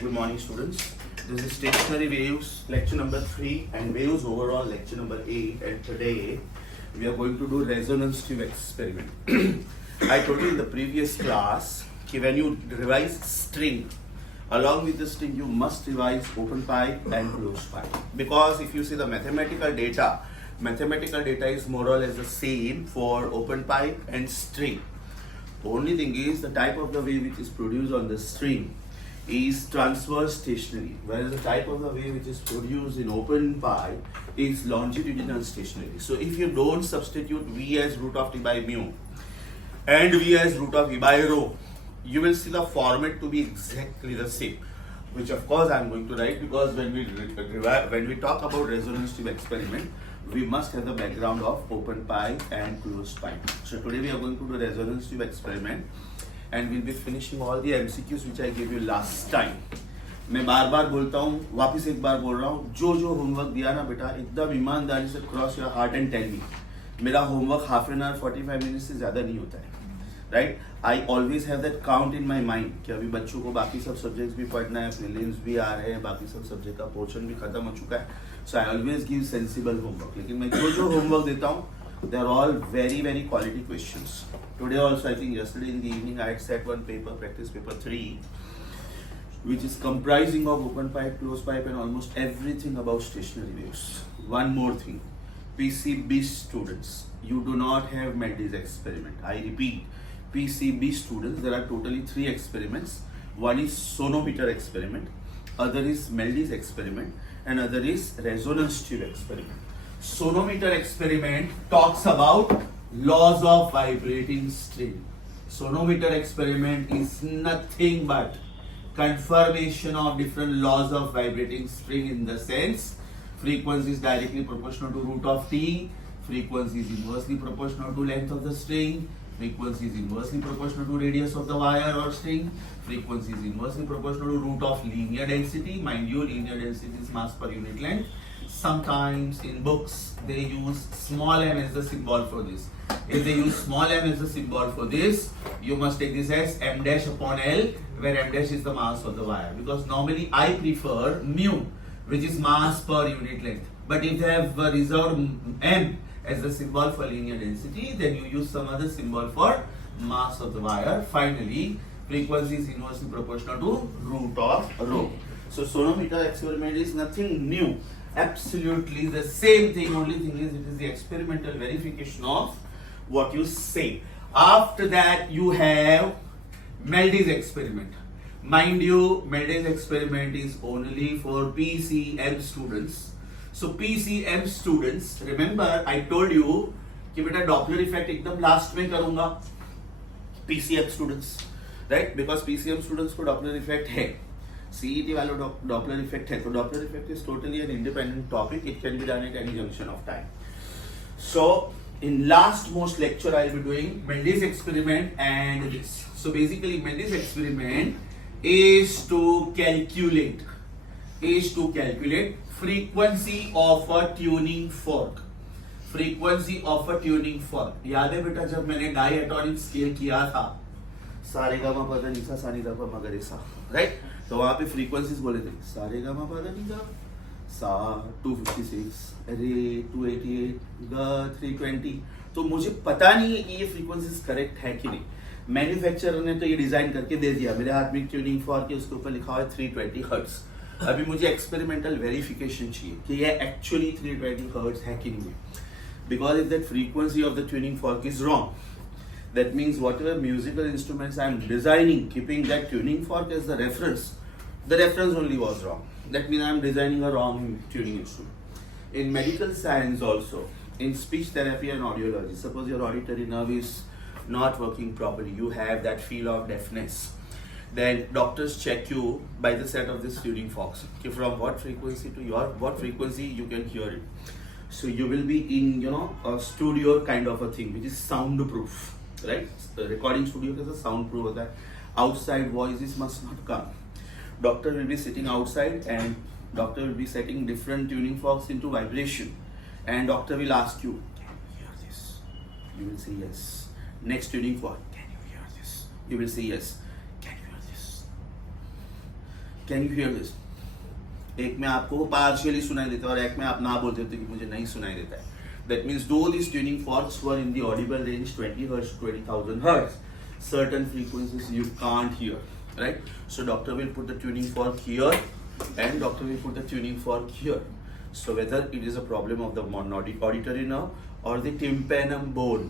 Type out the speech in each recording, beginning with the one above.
Good morning, students. This is stationary waves, lecture number 3, and waves overall, lecture number 8. And today we are going to do resonance tube experiment. I told you in the previous class that when you revise string, along with the string you must revise open pipe and closed pipe. Because if you see the mathematical data is more or less the same for open pipe and string. The only thing is the type of the wave which is produced on the string is transverse stationary, whereas the type of the wave which is produced in open pipe is longitudinal stationary. So if you don't substitute V as root of T by mu and V as root of E by rho, you will see the format to be exactly the same, which of course I am going to write, because when we talk about resonance tube experiment, we must have the background of open pipe and closed pipe. So today we are going to do resonance tube experiment and we'll be finishing all the MCQs which I gave you last time. मैं बार बोलता हूँ, वापस एक बार बोल रहा हूँ, जो homework दिया ना बेटा एकदम ईमानदारी से cross your heart and tell me. मेरा homework half an hour 45 minute से ज़्यादा नहीं होता है, right. I always have that count in my mind कि अभी बच्चों को बाकी सब सब्जेक्ट्स भी पढ़ना है, प्रीलिम्स भी आ रहे हैं, बाकी सब सब्जेक्ट का पोर्शन भी खत्म हो चुका है. So I always give sensible homework. लेकिन मैं जो होमवर्क देता हूँ they are all very quality questions. Today also, I think yesterday in the evening, I had set one paper, practice paper 3, which is comprising of open pipe, closed pipe, and almost everything about stationary waves. One more thing, PCB students, you do not have Mendel's experiment. I repeat, PCB students, there are totally 3 experiments. One is sonometer experiment, other is Mendel's experiment, and other is resonance tube experiment. Sonometer experiment talks about laws of vibrating string. Sonometer experiment is nothing but confirmation of different laws of vibrating string, in the sense frequency is directly proportional to root of T, frequency is inversely proportional to length of the string, frequency is inversely proportional to radius of the wire or string, frequency is inversely proportional to root of linear density. Mind you, linear density is mass per unit length. Sometimes in books they use small m as the symbol for this. If they use small m as the symbol for this, you must take this as m dash upon L, where m dash is the mass of the wire. Because normally I prefer mu, which is mass per unit length. But if they have reserved m as the symbol for linear density, then you use some other symbol for mass of the wire. Finally, frequency is inversely proportional to root of rho. So sonometer experiment is nothing new. Absolutely the same thing, only thing is it is the experimental verification of what you say. After that you have Mendel's experiment. Mind you, Mendel's experiment is only for PCM students. So PCM students, remember I told you कि बेटा Doppler effect एकदम last में करूँगा. PCM students, right? Because PCM students को Doppler effect है. CET वालों Doppler effect है, तो Doppler effect is totally an independent topic. It can be done at any junction of time. So in last most lecture I will be doing Mendel's experiment and this. So basically Mendel's experiment is to calculate frequency of a tuning fork. Frequency of a tuning fork. याद है बेटा जब मैंने diatonic scale किया था, सारे gamma पद निसा सा नि धा प म ग रे सा, राइट. तो वहाँ पे फ्रीक्वेंसीज बोले थे सारे गामा पद नि धा सा 256, रे 288, ग 320. तो मुझे पता नहीं है कि ये फ्रीक्वेंसीज करेक्ट है कि नहीं. मैन्युफैक्चरर ने तो ये डिजाइन करके दे दिया, मेरे हाथ में ट्यूनिंग फॉर्क के उसके ऊपर लिखा हुआ है 320 हर्ट्ज. अभी मुझे एक्सपेरिमेंटल वेरिफिकेशन चाहिए कि ये एक्चुअली 320 हर्ट्ज है कि नहीं. Because if that frequency of the tuning fork is wrong, that means whatever musical instruments I am designing, keeping that tuning fork as the reference only was wrong. That means I am designing a wrong tuning instrument. In medical science also, in speech therapy and audiology, suppose your auditory nerve is not working properly, you have that feel of deafness, then doctors check you by the set of this tuning forks. Okay, from what frequency to what frequency you can hear it. So you will be in a studio kind of a thing which is soundproof. Right, the recording studio कैसा soundproof होता है. Outside voices must not come. Doctor will be sitting outside and doctor will be setting different tuning forks into vibration, and doctor will ask you, can you hear this? You will say yes. Next tuning fork, can you hear this? You will say yes. Can you hear this? Can you here this? एक में आपको partially सुनाई देता है और एक में आप ना बोल देते कि मुझे नहीं सुनाई देता है. That means though these tuning forks were in the audible range 20 hertz to 20,000 hertz, certain frequencies you can't hear, right? So doctor will put the tuning fork here and doctor will put the tuning fork here. So whether it is a problem of the auditory nerve or the tympanum bone,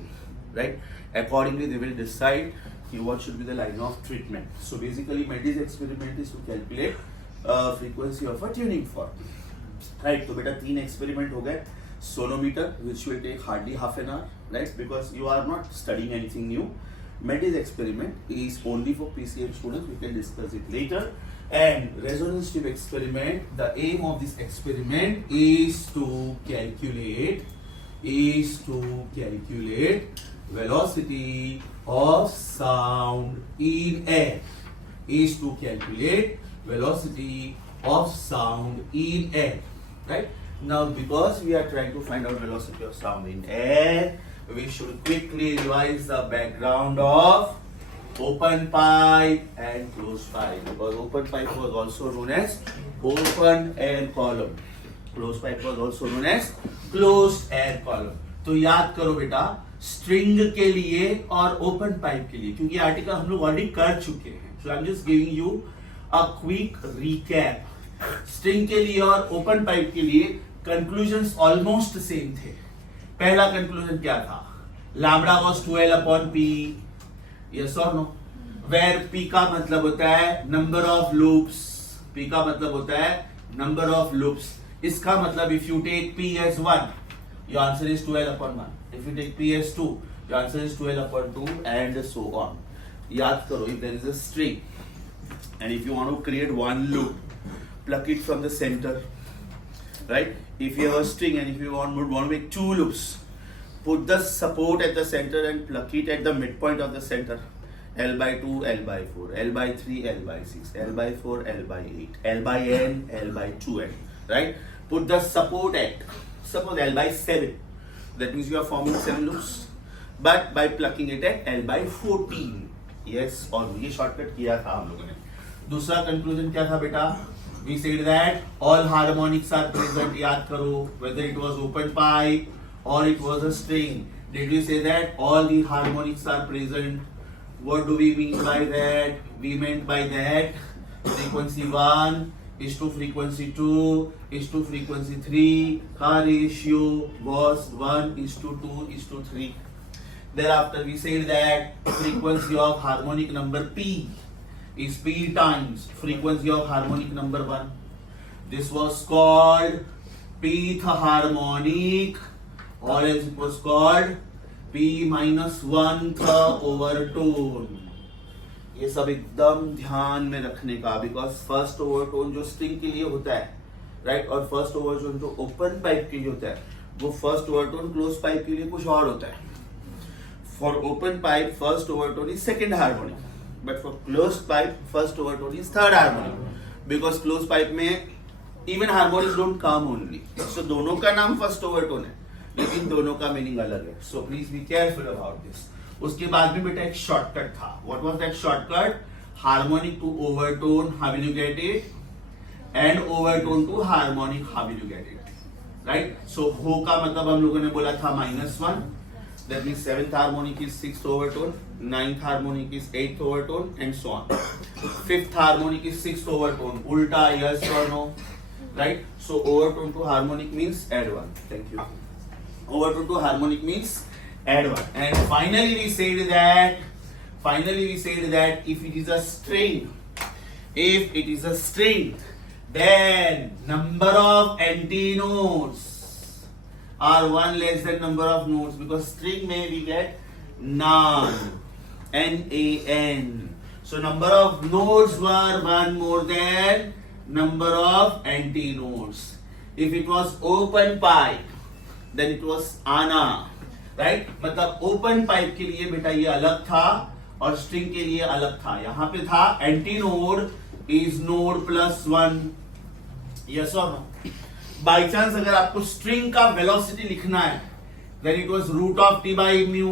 right? Accordingly they will decide what should be the line of treatment. So basically Medis experiment is to calculate frequency of a tuning fork, right? तो बेटा 3 experiment हो गए. Sonometer, which will take hardly half an hour, right? Because you are not studying anything new. Medis experiment is only for PCM students. We can discuss it later. And resonance tube experiment. The aim of this experiment is to calculate velocity of sound in air. Is to calculate velocity of sound in air, right? Now, because we are trying to find out velocity of sound in air, we should quickly revise the background of open pipe and closed pipe. Because open pipe was also known as open air column. Closed pipe was also known as closed air column. तो याद करो बेटा, string के लिए और open pipe के लिए, क्योंकि आर्टिकल हम लोग ऑलरेडी कर चुके हैं. So I'm just giving you a quick recap. String के लिए और ओपन पाइप के लिए कंक्लूजन्स ऑलमोस्ट सेम थे. पहला कंक्लूजन क्या था? Lambda was 12 upon P. Yes और नो? वेयर पी का मतलब होता है नंबर ऑफ लूप्स. पी का मतलब होता है नंबर ऑफ लूप्स. इसका मतलब if you take P as 1, your answer is 12 upon 1. If you take P as 2, your answer is 12 upon 2 and so on. याद करो, if there is a string and if you want to create one loop, pluck it from the center, right? If you have a string and if you want to make 2 loops, put the support at the center and pluck it at the midpoint of the center. L by 2, L by 4, L by 3, L by 6, L by 4, L by 8, L by n, L by 2n, right? Put the support at, suppose L by 7. That means you are forming 7 loops, but by plucking it at L by 14. Yes, और ये shortcut किया था हम लोगों ने. दूसरा conclusion क्या था बेटा? We said that all harmonics are present. याद करो, whether it was open pipe or it was a string. Did we say that all the harmonics are present? What do we mean by that? We meant by that frequency 1 is to frequency 2 is to frequency 3 का ratio was 1 is to 2 is to 3. Thereafter we said that frequency of harmonic number P is P times frequency of harmonic number 1. This was called pth harmonic, or else it was called P minus 1th overtone. ये सब एकदम ध्यान में रखने का, because first overtone जो string के लिए होता है, राइट, और फर्स्ट ओवरटोन जो ओपन पाइप के लिए होता है, वो फर्स्ट ओवरटोन क्लोज पाइप के लिए कुछ और होता है. For open pipe first overtone is second harmonic, but for closed pipe first overtone is third harmonic, because closed pipe में even harmonics don't come only. So दोनों का नाम first overtone है, लेकिन दोनों का मीनिंग अलग है. So please be careful about this. उसके बाद में बेटा एक शॉर्टकट था. What was that shortcut? Harmonic to overtone, how will you get it? And overtone to harmonic, how will you get it? Right? So हो का मतलब हम लोगों ने बोला था -1. That means 7th harmonic is 6th overtone, 9th harmonic is 8th overtone, and so on. 5th harmonic is 6th overtone. Ulta, yes or no? Right? So overtone to harmonic means add 1. Thank you. Overtone to harmonic means add 1. And finally we said that if it is a string, then number of antinodes are 1 less than number of nodes, because string may we get nan, N-A-N. So number of nodes were 1 more than number of antinodes. If it was open pipe, then it was ana, right? मतलब open pipe के लिए बेटा ये अलग था और string के लिए अलग था. यहाँ पे था antinode is node plus 1. Yes or no? By chance अगर आपको स्ट्रिंग का वेलोसिटी लिखना है, then it was root of T by mu.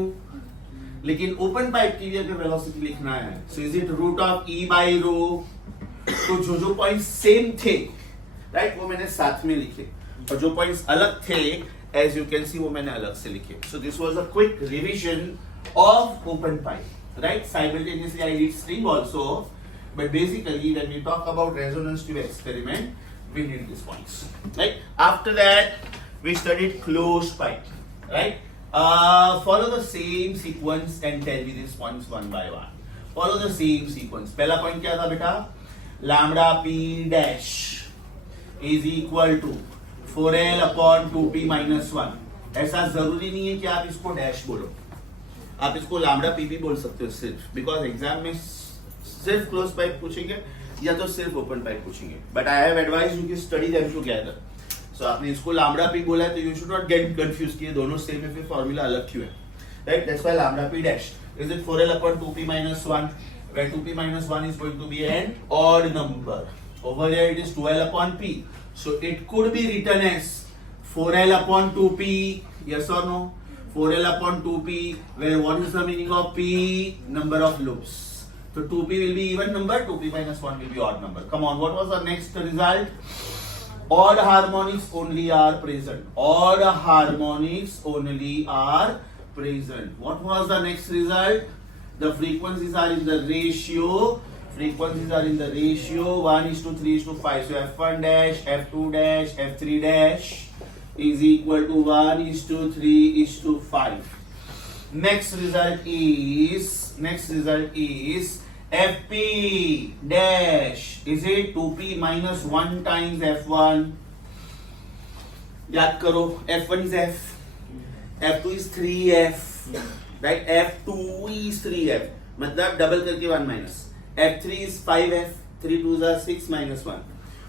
लेकिन ओपन पाइप के लिए अगर वेलोसिटी लिखना है, so is it root of E by rho, तो जो पॉइंट्स सेम थे, राइट, वो मैंने साथ में लिखे, और जो पॉइंट्स अलग थे, एज यू कैन सी, वो मैंने अलग से लिखे. So this was a quick revision of OpenPy, right? Simultaneously I did string also, but basically when we talk about resonance tube experiment, we need these points, right? After that we studied closed pipe, right? Follow the same sequence and tell me these points one by one. Follow the same sequence. पहला point क्या था बेटा? Lambda p dash is equal to 4l upon 2p minus 1. ऐसा जरूरी नहीं है कि आप इसको डैश बोलो, आप इसको लैम्बडा पी भी बोल सकते हो सिर्फ, बिकॉज एग्जाम में सिर्फ क्लोज पाइप पूछेंगे या तो सिर्फ ओपन पाइप पूछेंगे, but I have advise you कि स्टडी देम टुगेदर. सो आपने इसको लैम्बडा पी बोला है तो you should not get confuse कि ये दोनों सेम है, फिर फार्मूला अलग क्यों है, right? That's why lambda P dash is it 4l upon 2p minus 1, where 2p minus 1 is going to be an odd number. Over here it is 2l upon p, so it could be written as 4l upon 2p, yes or no? 4l upon 2p, where what is the meaning of p? Number of loops. So 2p will be even number, 2p minus 1 will be odd number. Come on, what was the next result? Odd harmonics only are present. Odd harmonics only are present. What was the next result? The frequencies are in the ratio. Frequencies are in the ratio 1:3:5. So f1 dash, f2 dash, f3 dash is equal to 1:3:5. Next result is fp dash is it 2p minus 1 times f1. याद करो, f1 is f, f2 is 3f, right? f2 is 3f, मतलब double करके 1 minus. f3 is 5f, 3 2s are 6 minus 1.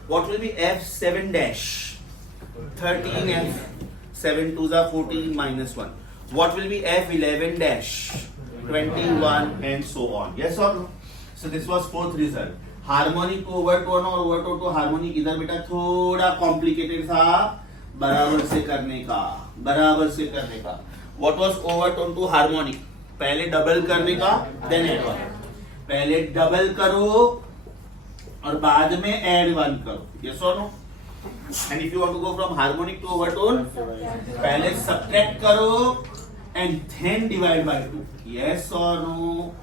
What will be f7 dash? 13f, 7 2s are 14 minus 1. What will be f11 dash? 21 and so on. Yes or no? So this was fourth result. Harmonic को overtone और overtone को harmonic इधर बेटा थोड़ा complicated था बराबर से करने का. What was overtone to harmonic? पहले डबल करने का, देन एड वन. पहले डबल करो और बाद में एड वन करो. यस और no? And if you want to go from harmonic to overtone, पहले subtract करो and then divide by 2. Yes or no?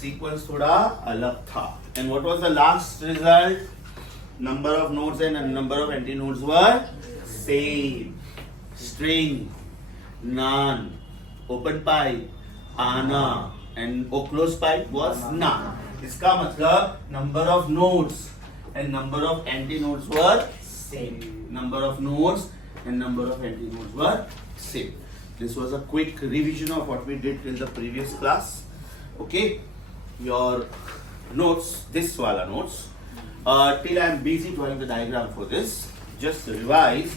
Sequence थोड़ा अलग था. And what was the last result? Number of nodes and number of antinodes were same. String, none. Open pipe, ana, and closed pipe was none. इसका मतलब number of nodes and number of antinodes were same. Number of nodes and number of antinodes were same. This was a quick revision of what we did in the previous class. Okay, your notes, this wala notes. Till I am busy drawing the diagram for this, just revise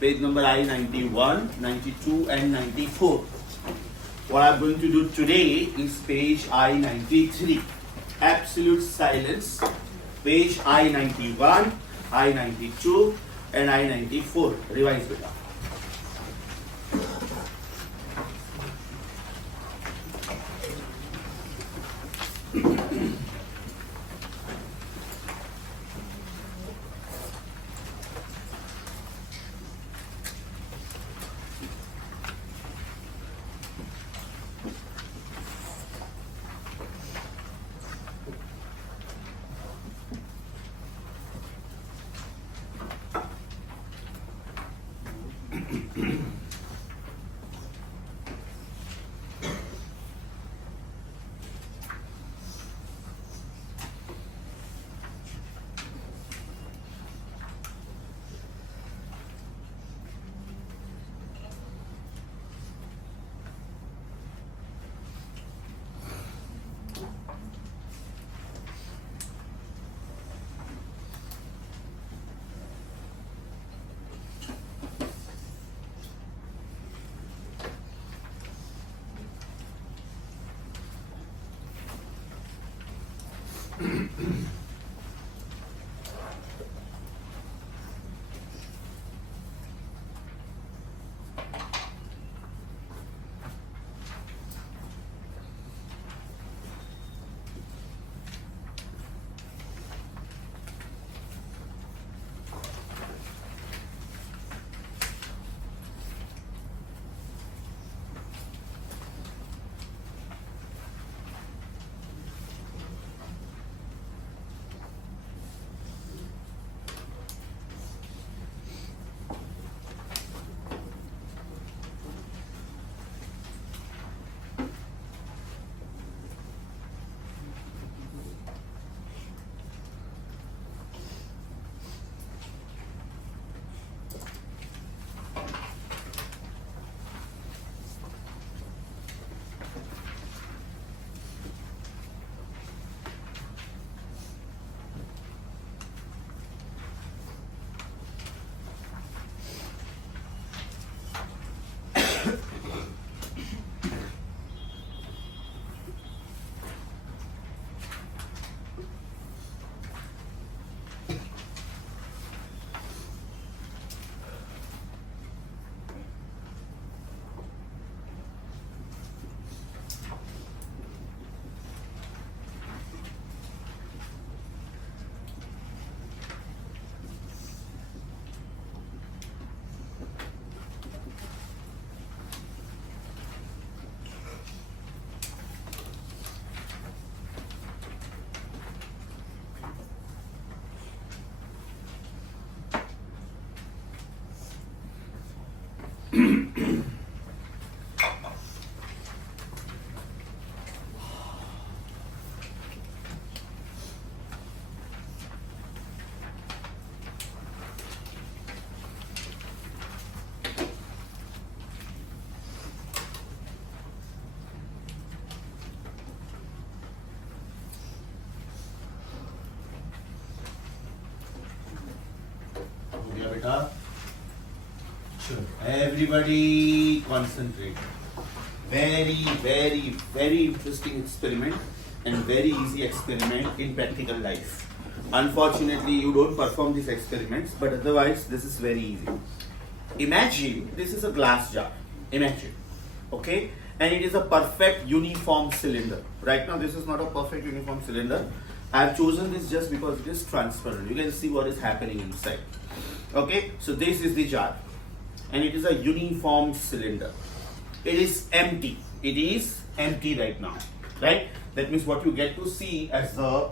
page number I-91, 92 and 94. What I am going to do today is page I-93. Absolute silence. Page I-91, I-92 and I-94. Revise beta. बेटा, everybody concentrate. Very interesting experiment and very easy experiment in practical life. Unfortunately, you don't perform these experiments, but otherwise this is very easy. Imagine this is a glass jar. Imagine, okay, and it is a perfect uniform cylinder. Right now, this is not a perfect uniform cylinder. I have chosen this just because it is transparent. You can see what is happening inside. Okay, so this is the jar, and it is a uniform cylinder. It is empty. It is empty right now, right? That means what you get to see as the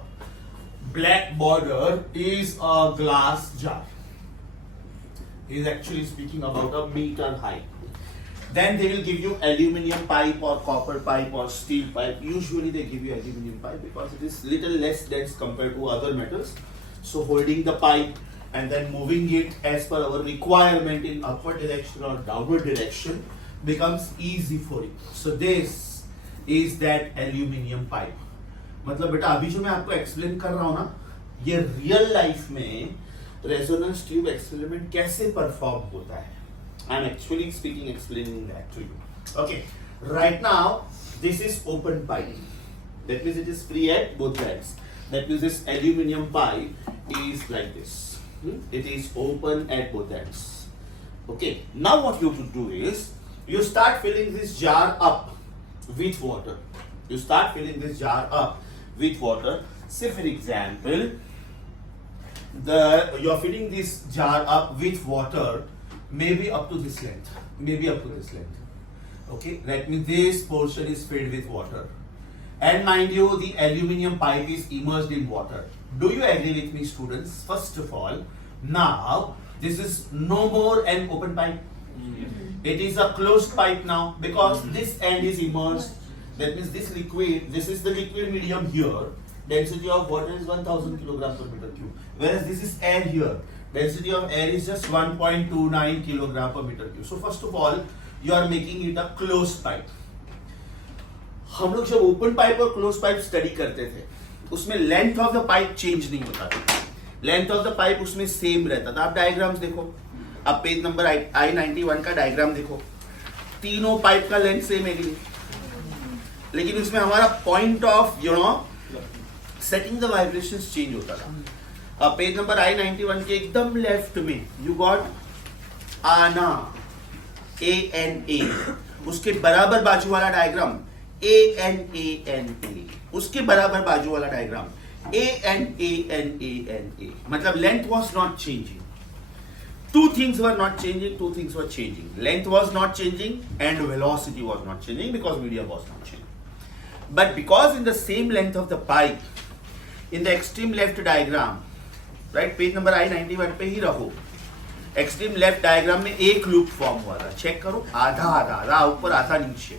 black border is a glass jar. He is actually speaking about a meter high. Then they will give you aluminium pipe or copper pipe or steel pipe. Usually they give you aluminium pipe because it is little less dense compared to other metals. So holding the pipe and then moving it as per our requirement in upward direction or downward direction becomes easy for you. So this is that aluminium pipe. मतलब बेटा अभी जो मैं आपको explain कर रहा हूँ ना, ये रियल लाइफ में रेजोनेंस ट्यूब एक्सपेरिमेंट कैसे परफॉर्म होता है. I'm actually explaining that to you. Okay, right now this is open pipe. That means it is free at both ends. That means this aluminium pipe is like this. It is open at both ends. Okay, now what you have to do is you start filling this jar up with water. You start filling this jar up with water. Say for example, you are filling this jar up with water. Maybe up to this length. Maybe up to this length. Okay, that means this portion is filled with water. And mind you, the aluminium pipe is immersed in water. Do you agree with me, students? First of all, now this is no more an open pipe. It is a closed pipe now because this end is immersed. That means this is the liquid medium here. Density of water is 1000 kilogram per meter cube. Whereas this is air here. Density of air is just 1.29 kilogram per meter cube. So first of all, you are making it a closed pipe. हम लोग जब open pipe और close pipe study करते थे, उसमें length of the pipe change नहीं होता था. लेंथ ऑफ द पाइप उसमें सेम रहता था. आप डायग्राम्स देखो, आप पेज नंबर I-91 का डायग्राम देखो, तीनों पाइप का लेंथ सेम है कि नहीं, लेकिन उसमें हमारा point of setting the vibrations change होता था. पेज नंबर I-91 के एकदम लेफ्ट में यू गॉट आना ANA, उसके बराबर बाजू वाला डायग्राम ANANA, उसके बराबर बाजू वाला डायग्राम ANANANA. मतलब length was not changing. Two things were not changing, two things were changing. Length was not changing and velocity was not changing because medium was not changing. But because in the same length of the pipe, in the extreme left diagram, right, page number I-91 पे ही रहो, extreme left diagram में एक loop form हुआ था. Check करो, आधा आधा आधा ऊपर आधा नीचे.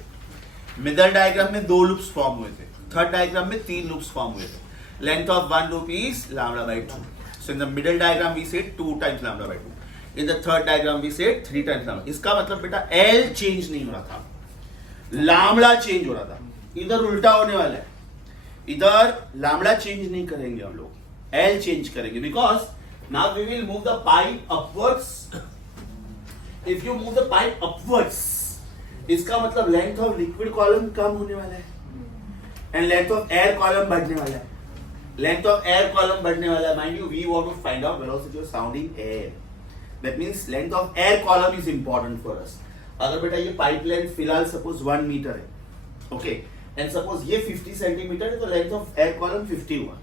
मिडल डायग्राम में 2 लूप्स फॉर्म हुए थे. थर्ड डायग्राम में 3 लूप्स फॉर्म हुए थे. Length of one loop is lambda by 2. So in the middle diagram we said 2 times lambda by 2. In the third diagram we said 3 times lambda. इसका मतलब बेटा L change नहीं हो रहा था, लैम्डा चेंज हो रहा था. इधर उल्टा होने वाला है. इधर लैम्डा चेंज नहीं करेंगे हम लोग, एल चेंज करेंगे. Because now we will move the pipe upwards. If you move the pipe upwards, इसका मतलब लेंथ ऑफ लिक्विड कॉलम कम होने वाला है and length of air column बढ़ने वाला है. लेंथ ऑफ एयर कॉलम बढ़ने वाला है. Mind you, we want to find out velocity of sounding air. That means length of air column is important for us. अगर बेटा ये पाइप लेंथ फिलहाल सपोज 1 मीटर है, ओके, एंड सपोज ये 50 centimetre है, तो लेंथ ऑफ एयर कॉलम 50 हुआ.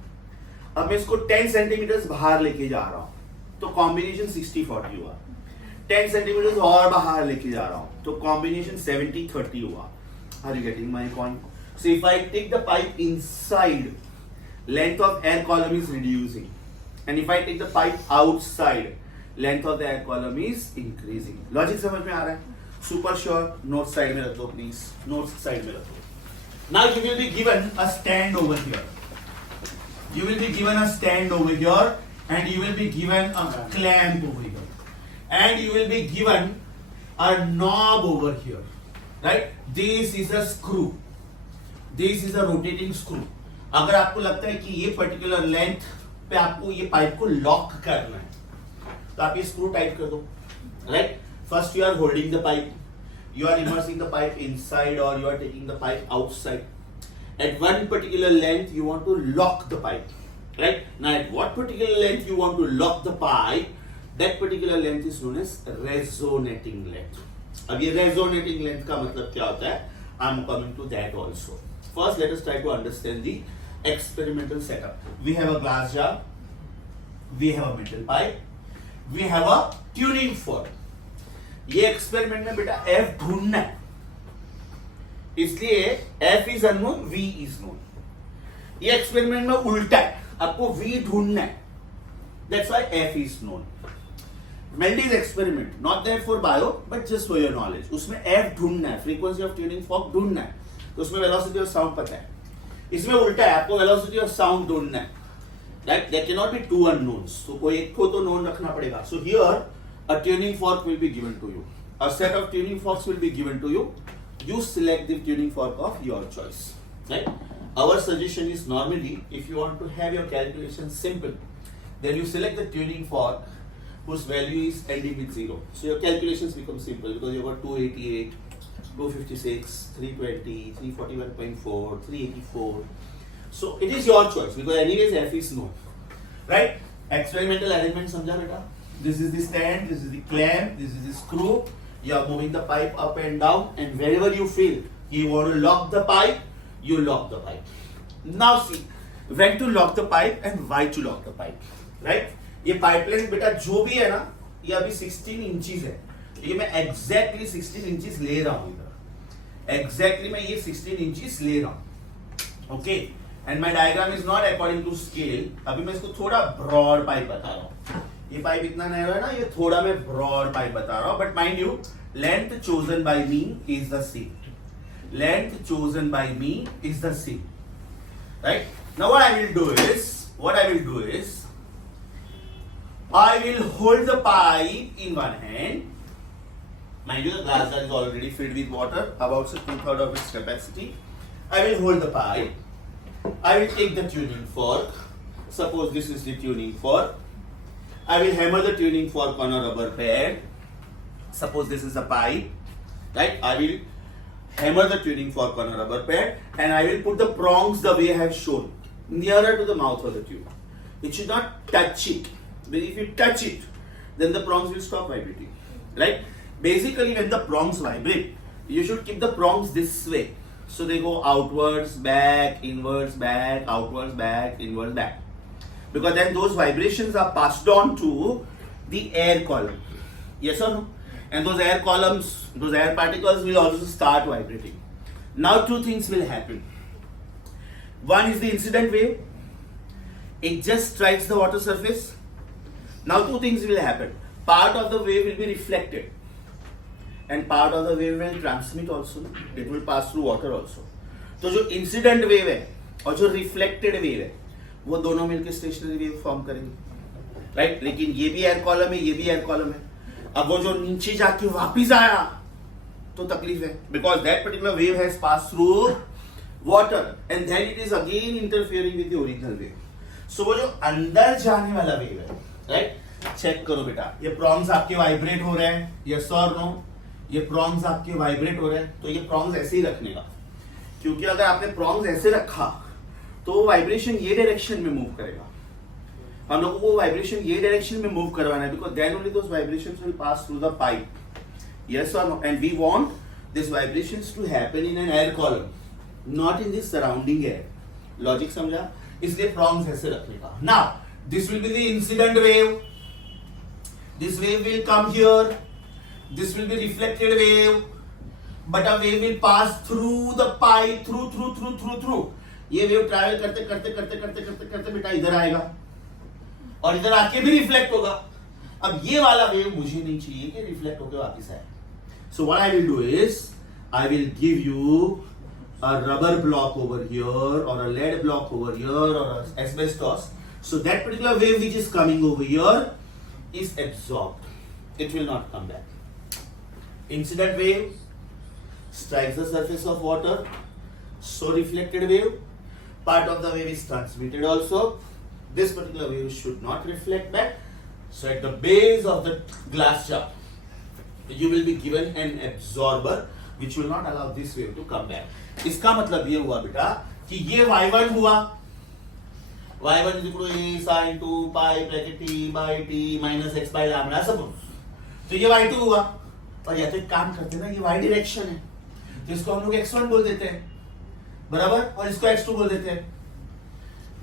अब मैं इसको 10 सेंटीमीटर बाहर लेके जा रहा हूं, तो कॉम्बिनेशन 60-40 हुआ. 10 सेंटीमीटर और बाहर लेके जा रहा हूं, तो कॉम्बिनेशन 70-30 हुआ. Are you getting my point? So if I take the pipe inside, length of air column is reducing, and if I take the pipe outside, length of the air column is increasing. Logic समझ में आ रहा है? Super sure. Note side में रख दो please, note side में रख दो. Now you will be given a stand over here. You will be given a stand over here, and you will be given a clamp over here, and you will be given a knob over here, right? This is a screw. This is a rotating screw. अगर आपको लगता है कि ये particular length पे आपको ये pipe को लॉक करना है, तो आप ये स्क्रू टाइट कर दो, right. First you are holding the pipe, you are immersing the pipe inside or you are taking the pipe outside. At one particular length you want to lock the pipe, right? Now at what particular length you want to lock the pipe, that particular length is known as resonating length. अब ये resonating length का मतलब क्या होता है? I am coming to that also. First let us try to understand the experimental setup. We have a glass jar, we have a metal pipe, we have a tuning fork. ये experiment में बेटा F ढूंढना है, इसलिए F is unknown, V is known. ये experiment में उल्टा है, आपको V ढूंढना है, that's why F is known. Melde's experiment not there for bio but just for your knowledge. उसमें F ढूंढना है, फ्रीक्वेंसी ऑफ ट्यूनिंग फॉर्क ढूंढना है, तो उसमें वेलोसिटी ऑफ साउंड पता है. इसमें उल्टा है, आपको वेलोसिटी ऑफ साउंड ढूंढना है, right. There can not be two unknowns, तो कोई एक को तो नोन रखना पड़ेगा. So here a tuning fork will be given to you. A set of tuning forks will be given to you. You select the tuning fork of your choice. Right? Our suggestion is normally, if you want to have your calculation simple, then you select the tuning fork whose value is ending with 0. So your calculations become simple because you got 288, 256, 320, 341.4, 384. So it is your choice because anyways F is known. Right? Experimental arrangement समझा बेटा? This is the stand, this is the clamp, this is the screw. You are moving the pipe up and down, and wherever you feel you want to lock the pipe, you lock the pipe. Now see, when to lock the pipe and why to lock the pipe, right? ये pipeline बेटा जो भी है ना, ये अभी 16 inches है, ये मैं exactly 16 इंचेस ले रहा हूँ इधर, exactly मैं ये 16 इंचेस ले रहा हूँ, okay? And my diagram is not according to scale. अभी मैं इसको थोड़ा broad पाइप बता रहा हूँ. ये पाइप इतना नैरो है ना, ये थोड़ा मैं ब्रॉड पाइप बता रहा हूं, but mind you length chosen by me is the same. Length chosen by me is the same, right. Now what I will do is I will hold the pipe in one hand. Mind you, the glass jar is already filled with water, about 2/3 of its capacity. I will hold the pipe. I will take the tuning fork. Suppose this is the tuning fork. I will hammer the tuning fork on a rubber pad. Suppose this is a pipe, right? I will hammer the tuning fork on a rubber pad and I will put the prongs the way I have shown, nearer to the mouth of the tube. It should not touch it. But if you touch it, then the prongs will stop vibrating, right? Basically, when the prongs vibrate, you should keep the prongs this way. So they go outwards, back, inwards, back, outwards, back, inwards, back. Because then those vibrations are passed on to the air column. Yes or no? And those air columns, those air particles will also start vibrating. Now two things will happen. One is the incident wave. It just strikes the water surface. Now two things will happen. Part of the wave will be reflected. And part of the wave will transmit also. It will pass through water also. तो जो incident wave है और जो reflected wave है, वो दोनों मिलकर stationary wave form करेंगे, राइट. लेकिन ये भी एयर कॉलम है, ये भी एयर कॉलम है. अब वो जो नीचे जाके वापिस आया तो तकलीफ है, because that particular wave has pass through water and then it is again interfering with the original wave. So वो जो अंदर जाने वाला वेव है, राइट. चेक करो बेटा, ये प्रॉन्ग्स आपके वाइब्रेट हो रहे हैं, यस और नो? ये प्रॉन्ग्स आपके वाइब्रेट हो रहे हैं, तो ये प्रॉन्ग्स ऐसे ही रखने का, क्योंकि अगर आपने प्रॉन्ग्स ऐसे रखा तो वाइब्रेशन ये डायरेक्शन में मूव करेगा. हम लोगों को वाइब्रेशन ये डायरेक्शन में मूव करवाना है, because then only those vibrations will pass through the pipe. Yes और no? And we want this vibrations to happen in an air column, not in this surrounding air. Logic समझा? इसलिए prongs ऐसे रखने का. Now this will be the incident wave. This wave will come here. This will be reflected wave, but a wave will pass through the pipe, through. ये wave travel करते करते करते करते करते करते बेटा इधर आएगा और इधर आके भी रिफ्लेक्ट होगा. अब ये वाला वेव मुझे नहीं चाहिए कि रिफ्लेक्ट होकर वापस आए. So what I will do is I will give you a rubber block over here और a lead block over here और a asbestos. So that particular wave which is coming over here is absorbed. It will not come back. Incident wave strikes the surface of water, so reflected wave. Part of the wave is transmitted also. This particular wave should not reflect back, So at the base of the glass jar, you will be given an absorber which will not allow this wave to come back. इसका मतलब ये हुआ बेटा कि ये y1 हुआ, y1 is equal to a sin 2 pi bracket t by t minus x by lambda suppose. तो ये y2 हुआ, और या तो एक काम करते हैं ना, ये y डायरेक्शन है तो इसको हम लोग x1 बोल देते हैं, बराबर, और इसको x2 बोल देते हैं,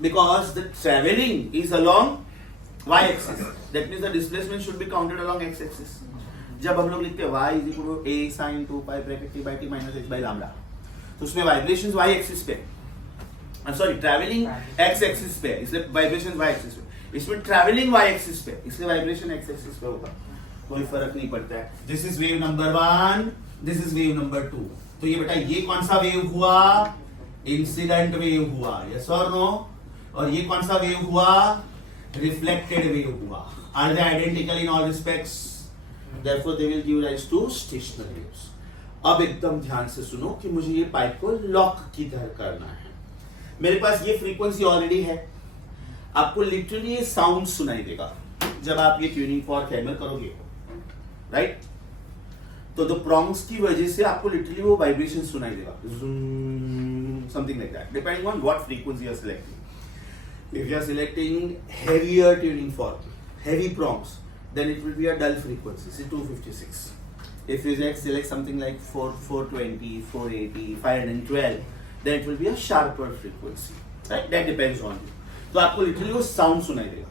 because the traveling is along y axis, that means the displacement should be counted along x axis. जब हम लोग लिखते हैं y is equal to a sin 2 pi bracket t by t minus x by lambda, तो उसमें vibrations y axis पे, sorry travelling x axis पे, इसलिए वाइब्रेशन y एक्सिस पे, इसमें ट्रैवलिंग y एक्सिस पे, इसलिए वाइब्रेशन x एक्सिस पे होगा, कोई फर्क नहीं पड़ता है. This is wave number 1, this is wave number 2. तो ये बेटा ये कौन सा वेव हुआ? इंसिडेंट वेव हुआ, यस और नो. और ये कौन सा वेव हुआ? रिफ्लेक्टेड वेव हुआ. Are they identical in all respects? Therefore they will give rise to stationary waves. अब एकदम ध्यान से सुनो कि मुझे ये पाइप को लॉक किधर करना है. मेरे पास ये फ्रीक्वेंसी ऑलरेडी है, आपको लिटरली ये साउंड सुनाई देगा जब आप ये ट्यूनिंग फॉर्क हैमर करोगे, राइट? तो द प्रॉन्ग्स की वजह से आपको लिटरली वो वाइब्रेशन सुनाई देगा, something like that, depending on what frequency you are selecting. If you are selecting heavier tuning fork, heavy prongs, then it will be a dull frequency, say 256. If you select something like 420, 480, 512, then it will be a sharper frequency, right? That depends on you. तो आपको literally वो sound सुनाई देगा.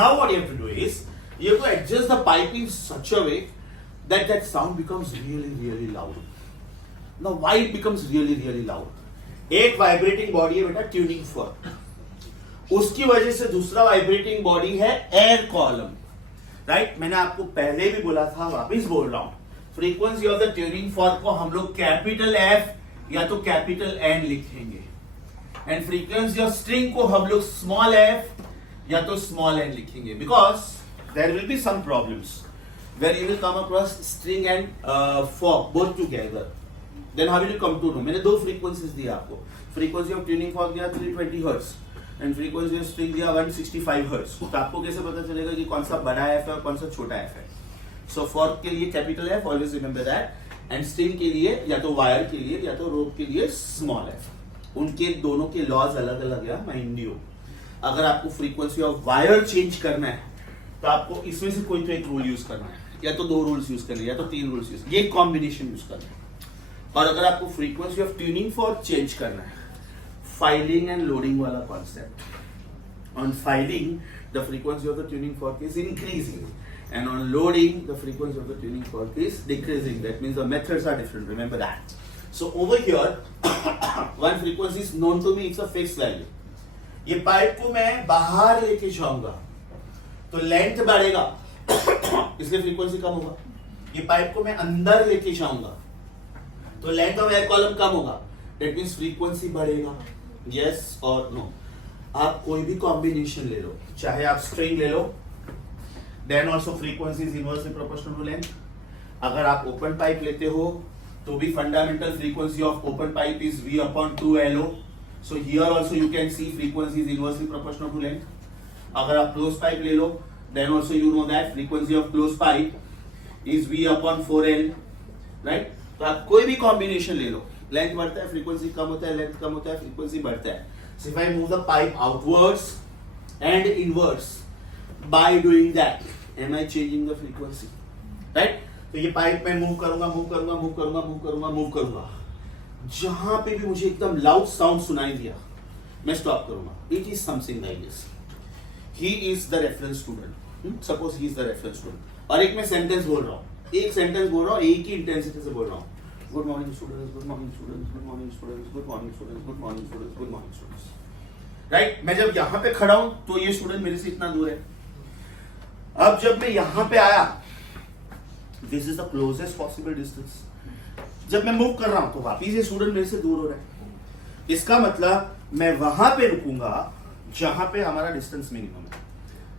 Now what you have to do is you have to adjust the pipe in such a way that that sound becomes really, really loud. Now why it becomes really, really loud? एक vibrating body है बेटा tuning fork. उसकी वजह से दूसरा vibrating body है air column, right? मैंने आपको पहले भी बोला था, वापस बोल रहा हूं, frequency of the tuning fork को हम लोग कैपिटल एफ या तो कैपिटल एन लिखेंगे, एंड फ्रीक्वेंसी ऑफ स्ट्रिंग को हम लोग स्मॉल एफ या तो स्मॉल एन लिखेंगे, because there will be some problems where you will come across string and fork both together. Then how will you come to know? मैंने दो frequencies दी आपको, frequency of tuning fork दिया 320 hertz and frequency of string दिया 165 hertz. तो आपको कैसे पता चलेगा कि कौन सा बड़ा एफ है और कौन सा छोटा एफ है? सो फॉर्क के लिए capital F, always remember that, and string के लिए या तो वायर के लिए या तो रोप के लिए स्मॉल एफ. उनके दोनों के लॉज अलग अलग है, माइंड यू. अगर आपको फ्रीक्वेंसी ऑफ वायर चेंज करना है तो आपको इसमें से कोई तो एक रूल यूज करना है, या तो 2 रूल्स यूज करना है या तो 3 रूल्स यूज, ये कॉम्बिनेशन यूज करना है. और अगर आपको frequency of tuning fork change करना है, फाइलिंग एंड लोडिंग वाला concept. On filing, the frequency of the tuning fork is increasing, and on loading, the frequency of the tuning fork is decreasing. That means the methods are different. Remember that. So over here, one frequency is known to me. It's a fixed value. ये pipe को मैं बाहर लेके जाऊंगा तो length बढ़ेगा, इसलिए frequency कम होगा. ये पाइप को मैं अंदर लेके जाऊंगा तो लेंथ ऑफ एयर कॉलम कम होगा. That means फ्रीक्वेंसी बढ़ेगा. Yes or no? आप कोई भी कॉम्बिनेशन ले लो, चाहे आप स्ट्रिंग ले लो, then also frequency is inversely proportional to length. अगर आप ओपन पाइप लेते हो तो भी fundamental frequency of open pipe is v upon 2LO. So here also you can see frequency is inversely proportional to length. अगर आप close pipe ले लो, then also you know that frequency of close pipe is v upon 4L, right? तो आप कोई भी combination ले लो, length बढ़ता है, फ्रीक्वेंसी कम होता है, लेंथ कम होता है, फ्रीक्वेंसी बढ़ता है. So if I move the pipe outwards and inwards, by doing that, am I changing the frequency? Right? तो ये पाइप में मूव करूंगा, मूव करूंगा, मूव करूंगा, मूव करूंगा, मूव करूंगा. जहां पे भी मुझे एकदम लाउड साउंड सुनाई दिया, मैं स्टॉप करूंगा. It is something like this. He is the reference student. Suppose he is the reference student. और एक मैं सेंटेंस बोल रहा हूँ, एक सेंटेंस बोल रहा हूँ, एक ही इंटेंसिटी से बोल रहा हूँ. Good morning students, good morning students, good morning students, good morning students, good morning students, good morning students. Right? मैं जब यहाँ पे खड़ा हूं तो ये स्टूडेंट मेरे से इतना दूर है. अब जब मैं यहाँ पे आया, this is the closest possible distance. जब मैं मूव कर रहा हूं तो वापिस ये स्टूडेंट मेरे से दूर हो रहा है. इसका मतलब मैं वहां पे रुकूंगा जहां पे हमारा डिस्टेंस मिनिमम है,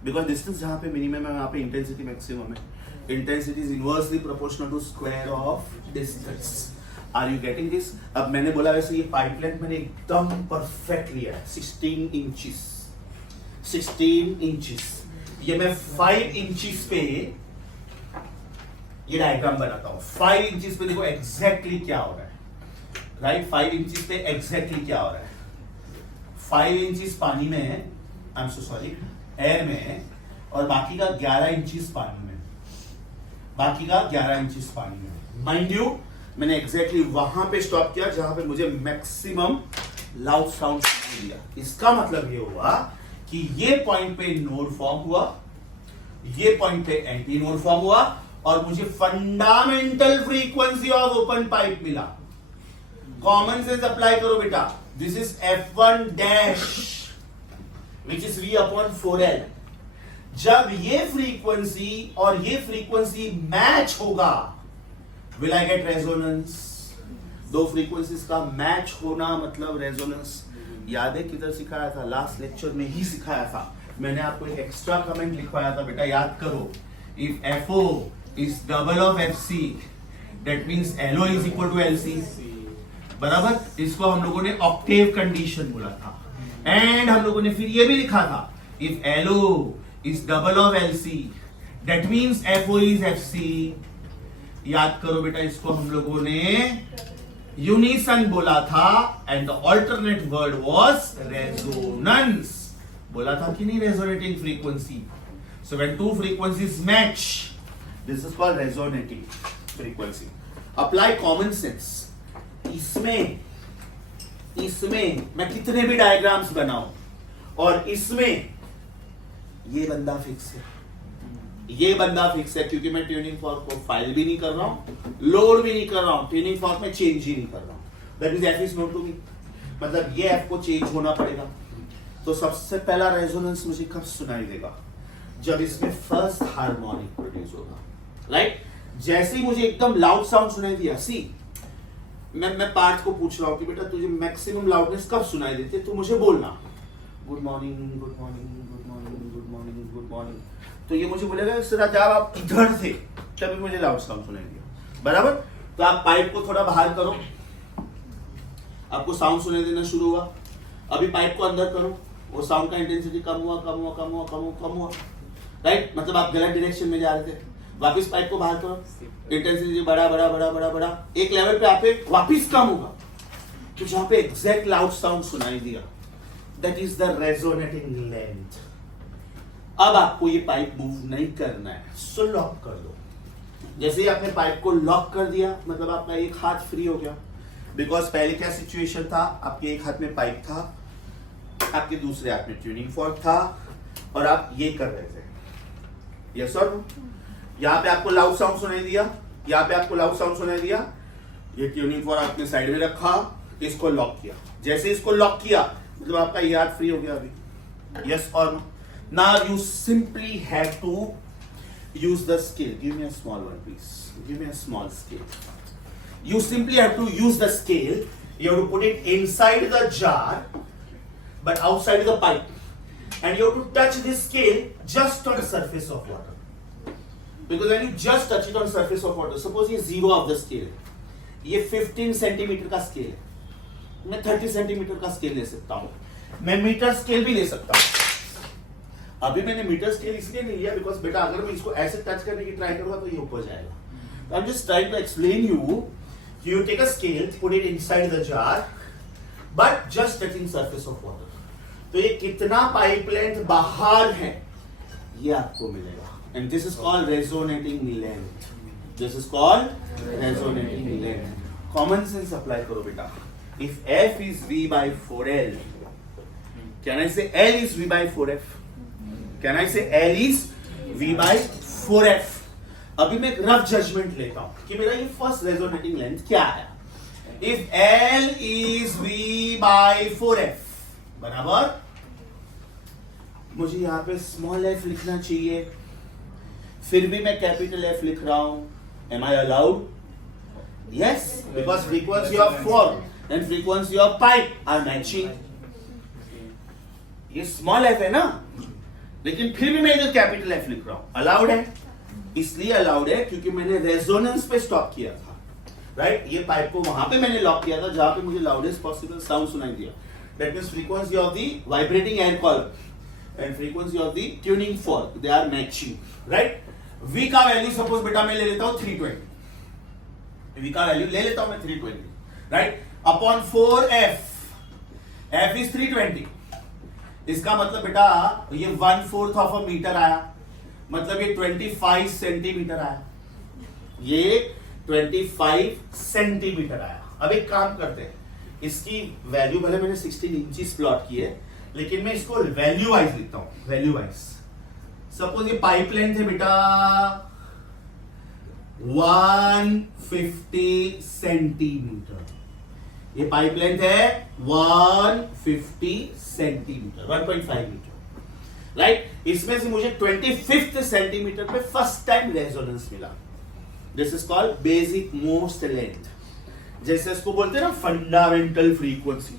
बिकॉज डिस्टेंस जहां पे मिनिमम है वहां पे इंटेंसिटी मैक्सिमम है. Intensity is inversely proportional to square of distance. Are you getting this? अब मैंने बोला वैसे ये पाइप लेंथ मैंने एकदम परफेक्ट लिया है, 16 इंचेस. 16 इंचेस. ये मैं 5 इंचेस पे ये डायग्राम बनाता हूं। 5 इंचेस पे देखो एग्जैक्टली क्या हो रहा है, राइट? 5 इंचेस पे एग्जैक्टली क्या हो रहा है? 5 इंचेस पानी में है, I am so sorry, air में है, और बाकी का 11 इंचेस पानी में, बाकी का 11 इंचेस पानी में। माइंड यू, मैंने एग्जैक्टली वहां पे स्टॉप किया जहां पे मुझे मैक्सिमम लाउड साउंड दिया। इसका मतलब ये हुआ कि ये पॉइंट पे नोड फॉर्म हुआ, ये पॉइंट पे एंटी नोड फॉर्म हुआ, और मुझे fundamental frequency of open pipe मिला। कॉमन सेंस अप्लाई करो बेटा। This is F1 dash which is V/4L। जब ये फ्रीक्वेंसी और ये फ्रीक्वेंसी मैच होगा, विल आई गेट रेजोनेंस। दो फ्रीक्वेंसीज का मैच होना मतलब रेजोनेंस। याद है किधर सिखाया था? लास्ट लेक्चर में ही सिखाया था। मैंने आपको एक एक्स्ट्रा कमेंट लिखवाया था बेटा, याद करो। If FO is double of FC, that means LO is equal to LC। बराबर? इसको हम लोगों ने ऑक्टेव कंडीशन बोला था। एंड हम लोगों ने फिर ये भी लिखा था, if LO is double of LC, that means FO is FC। याद करो बेटा, इसको हम लोगों ने यूनिसन बोला था, and the alternate word was resonance. बोला था कि नहीं? Resonating frequency. So when two frequencies match, this is called resonating frequency. Apply common sense. इसमें मैं कितने भी डायग्राम्स बनाऊं, और इसमें ये बंदा फिक्स है, ये बंदा फिक्स है, क्योंकि मैं ट्यूनिंग फॉर्क को फाइल भी नहीं कर रहा हूं, लोड भी नहीं कर रहा हूं, ट्यूनिंग फॉर्क में चेंज ही नहीं कर रहा हूं। That is F is note to me, मतलब ये F को चेंज होना पड़ेगा। तो सबसे पहला रेजोनेंस मुझे कब सुनाई देगा? जब इसमें फर्स्ट हार्मोनिक प्रोड्यूस होगा, राइट? जैसे ही मुझे एकदम लाउड साउंड सुनाई दिया, सी मैं पार्थ को पूछ रहा हूं कि बेटा तुझे मैक्सिमम लाउडनेस कब सुनाई देती है, तो मुझे बोलना good morning, good morning, good morning, good morning, good morning. तो ये मुझे बोलेगा सर जब आप इधर थे तभी मुझे लाउड साउंड सुनाई दिया, बराबर? तो आप पाइप को थोड़ा बाहर करो, आपको साउंड सुनाई देना शुरू हुआ। अभी पाइप को अंदर करो, वो साउंड का इंटेंसिटी कम हुआ, कम हुआ, कम हुआ, कम हुआ, कम हुआ, राइट? मतलब आप गलत डायरेक्शन में जा रहे थे। वापस पाइप को बाहर करो, इंटेंसिटी बढ़ा बढ़ा बढ़ा बढ़ा बढ़ा, एक लेवल पे आके वापस कम होगा। तो जहां पे एग्जैक्ट लाउड साउंड सुनाई दिया, that is the resonating length. अब आपको ये पाइप मूव नहीं करना है, सो लॉक कर दो। जैसे ही आपने पाइप को लॉक कर दिया, मतलब आपका एक हाथ फ्री हो गया। बिकॉज पहले क्या सिचुएशन था? आपके एक हाथ में पाइप था, आपके दूसरे हाथ में ट्यूनिंग फॉर्क था, और आप ये कर रहे थे। यस और नो? यहां पे आपको लाउड साउंड सुनाई दिया, यहां पे आपको लाउड साउंड सुनाई दिया, ये ट्यूनिंग फॉर्क आपने साइड में रखा, इसको लॉक किया। जैसे इसको लॉक किया, मतलब आपका ये हाथ फ्री हो गया अभी। यस और no? Now you simply have to use the scale. Give me a small one, please. Give me a small scale. You simply have to use the scale. You have to put it inside the jar, but outside the pipe. And you have to touch this scale just on the surface of water. Because when you just touch it on surface of water, suppose ये zero of the scale है, ये 15 centimetre का scale है, मैं 30 centimetre का scale ले सकता हूँ, मैं मीटर स्केल भी ले सकता हूँ। अभी मैंने मीटर स्केल इसलिए नहीं लिया बिकॉज बेटा अगर मैं इसको ऐसे टच करने की ट्राई करूंगा तो ये ऊपर जाएगा। I am just trying to explain you take a scale, put it inside the jar, but just touching surface of water. तो ये कितना पाइप लेंथ बाहर है ये आपको मिलेगा, and this is called resonating length. This is called resonating length. Common sense apply करो बेटा। If F is V/4L, can I say L is V/4F? Can I say L is V/4F? अभी मैं एक रफ जजमेंट लेता हूं कि मेरा ये फर्स्ट रेजोनेटिंग लेंथ क्या है। If L is V/4F, बराबर मुझे यहां पे स्मॉल f लिखना चाहिए, फिर भी मैं कैपिटल F लिख रहा हूं। Am I allowed? Yes, because frequency of fork and frequency of pipe are matching. ये स्मॉल f है ना, लेकिन फिर भी मैं इधर कैपिटल F लिख रहा हूं। अलाउड है, इसलिए अलाउड है क्योंकि मैंने रेजोनेंस पे स्टॉप किया था, राइट? ये पाइप को वहां पे मैंने लॉक किया था जहां पे मुझे लाउडेस्ट पॉसिबल साउंड सुनाई दिया। That means frequency of the vibrating air column and frequency of the tuning fork, they are matching, right? V का वैल्यू सपोज बेटा मैं ले लेता हूं 320, V का वैल्यू ले लेता हूं मैं 320, right? Upon 4f, f is 320, इसका मतलब बेटा ये 1/4 ऑफ अ मीटर आया, मतलब ये 25 सेंटीमीटर आया, ये 25 सेंटीमीटर आया। अब एक काम करते हैं, इसकी वैल्यू भले मैंने 16 इंचेस प्लॉट की है, लेकिन मैं इसको वैल्यू वाइज लिखता हूं, वैल्यू वाइज। सपोज ये पाइप लेंथ है बेटा 150 सेंटीमीटर, ये पाइप लेंथ है 150 सेंटीमीटर, 1.5 मीटर, राइट? इसमें से मुझे 25th सेंटीमीटर पे फर्स्ट टाइम रेजोनेंस मिला। This is called basic most length, जैसे इसको बोलते हैं ना fundamental frequency.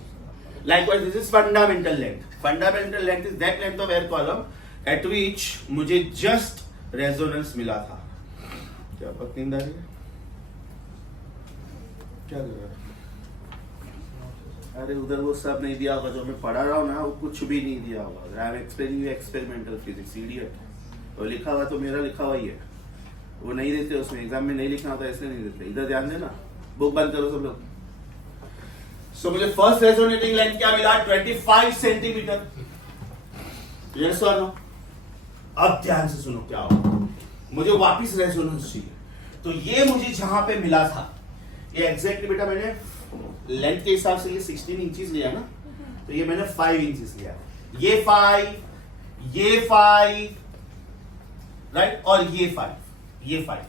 Likewise, this is fundamental length. Fundamental length is that length of air column at which मुझे just resonance मिला था। क्या बहुत नींद आ रही है? क्या कर रहा है? अरे उधर वो सब नहीं दिया होगा जो मैं पढ़ा रहा हूँ ना, वो कुछ भी नहीं दिया होगा। I am explaining you experimental physics, idiot। वो लिखा हुआ तो मेरा लिखा हुआ ही है, वो नहीं देते उसमें, एग्जाम में नहीं लिखना होता इसलिए नहीं देते। इधर ध्यान देना, बुक बंद करो सब लोग। So, मुझे फर्स्ट रेजोनेटिंग लेंथ क्या मिला? 25 सेंटीमीटर। यस और नो? अब ध्यान से सुनो क्या होगा, मुझे वापिस रेजोनेंस चाहिए। तो ये मुझे जहां पे मिला था, ये एग्जैक्टली बेटा मैंने लेंथ के हिसाब से ये 16 इंचेस लिया ना, तो ये मैंने 5 इंचेस लिया, ये 5, राइट, और ये 5,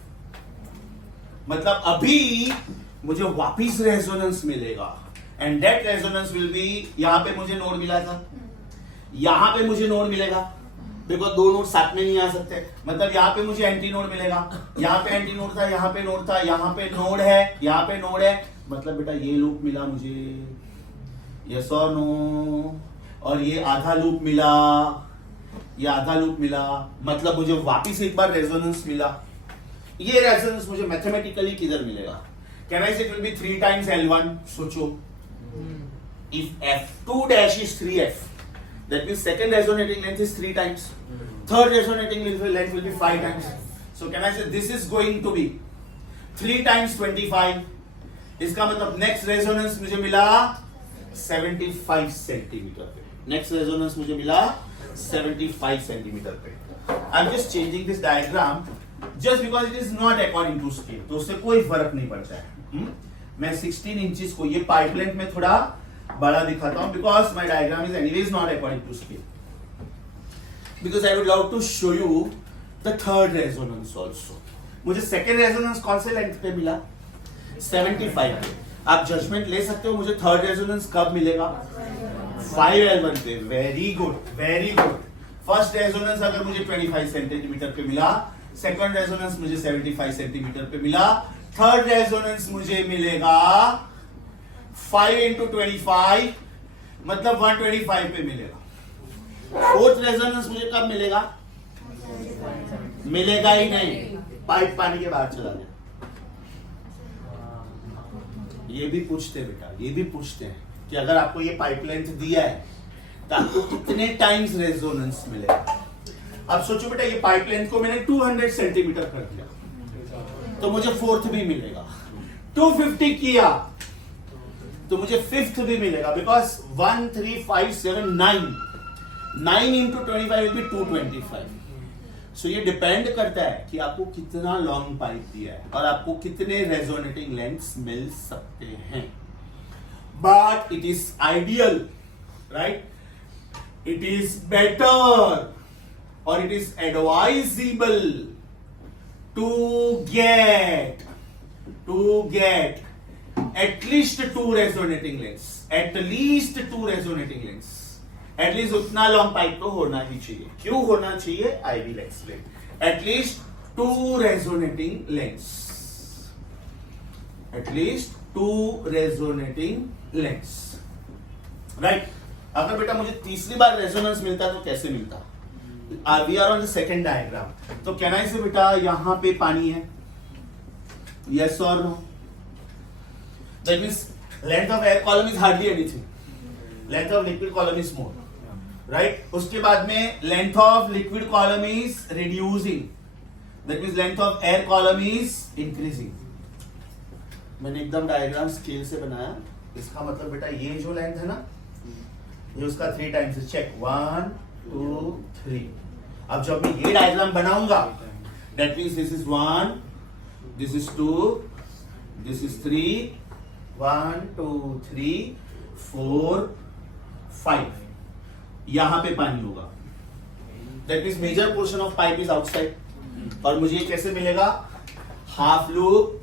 मतलब अभी मुझे वापिस रेजोनेंस मिलेगा, and that resonance will be, यहां पे मुझे नोड मिला था, यहां पे मुझे नोड मिलेगा, देखो दो नोड साथ में नहीं आ सकते, मतलब यहाँ पे मुझे एंटी नोड मिलेगा, यहाँ पे एंटी नोड था, यहाँ पे नोड था, यहाँ पे नोड है, यहाँ पे नोड है, मतलब बेटा ये लूप मिला मुझे, यस और नो, और ये आधा लूप मिला, ये आधा लूप मिला, मतलब मुझे वापिस एक बार रेजोनेंस मिला। ये रेजोनेंस मुझे मैथमेटिकली किधर मिलेगा? कैन आई से it will B 3 times L1? सोचो, if F2 dash is 3F, that means second resonating length is 3 times, third resonating length will be 5 times. So can I say this is going to be 3 times 25? इसका मतलब next resonance मुझे मिला 75 centimetre पे, next resonance मुझे मिला 75 centimetre पे। I'm just changing this diagram just because it is not according to scale, तो उससे कोई फर्क नहीं पड़ता है। मैं 16 इंचेस को ये पाइप लेंथ में थोड़ा बड़ा दिखाता हूं, because my diagram is anyways not according to scale, because I would love to show you the third resonance also. मुझे सेकेंड रेजोनेंस कौन से लेंथ पे मिला? 75 पे। आप जजमेंट ले सकते हो मुझे थर्ड रेजोनेंस कब मिलेगा? 5L1 पे। Very good, very good. First resonance अगर मुझे 25 सेंटीमीटर पे मिला, सेकंड रेजोनेंस मुझे 75 सेंटीमीटर पे मिला, थर्ड रेजोनेंस मुझे मिलेगा 5 into 25, मतलब 125 पे मिलेगा। फोर्थ रेजोनेंस मुझे कब मिलेगा? मिलेगा ही नहीं, पाइप पानी के बाहर चला गया। ये भी पूछते हैं बेटा, ये भी पूछते हैं कि अगर आपको ये पाइप लेंथ दिया है तो आपको कितने टाइम्स रेजोनेंस मिलेगा। अब सोचो बेटा, ये पाइप लेंथ को मैंने 200 सेंटीमीटर कर दिया तो मुझे फोर्थ भी मिलेगा, 250 किया तो मुझे फिफ्थ भी मिलेगा, बिकॉज 1 3 5 7 9 into 25 विल बी 225। सो ये डिपेंड करता है कि आपको कितना लॉन्ग पाइप दिया है और आपको कितने रेजोनेटिंग लेंथ्स मिल सकते हैं। But it is ideal, right? It is better और it is advisable to get at least 2 resonating lengths, at least 2 resonating lengths, at least उतना लॉन्ग पाइप तो होना ही चाहिए। क्यों होना चाहिए? I will explain. at least 2 resonating lengths, at least 2 resonating lengths, right? अगर बेटा मुझे तीसरी बार रेजोनेंस मिलता तो कैसे मिलता? We are on the second diagram. तो कहना है बेटा यहां पे पानी है, yes or no? That means length of air column is hardly anything. Length of liquid column is more. Right उसके बाद में length of liquid column is reducing, that means length of air column is increasing. मैंने एकदम diagram scale से बनाया, इसका मतलब बेटा ये जो लेंथ है ना, ये उसका 3 टाइम्स चेक, 1 2 3। अब जब मैं ये डायग्राम बनाऊंगा, that means this is 1, this is 2, this is 3, 1 2 3 4 5, यहां पे पानी होगा, that means major portion of pipe is outside. और मुझे ये कैसे मिलेगा? Half loop,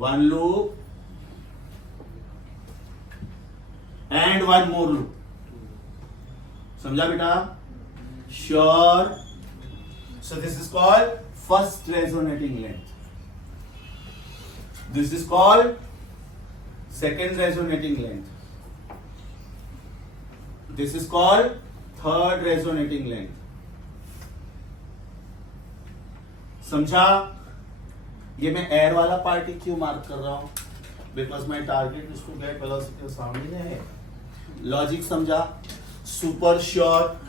1 loop and 1 more loop. समझा बेटा? Sure. So this is called first resonating length, this is called second resonating length, this is called third resonating length. समझा? ये मैं एयर वाला पार्ट ही क्यों मार्क कर रहा हूं? Because my target is to get velocity सामने है। लॉजिक समझा? Super sure.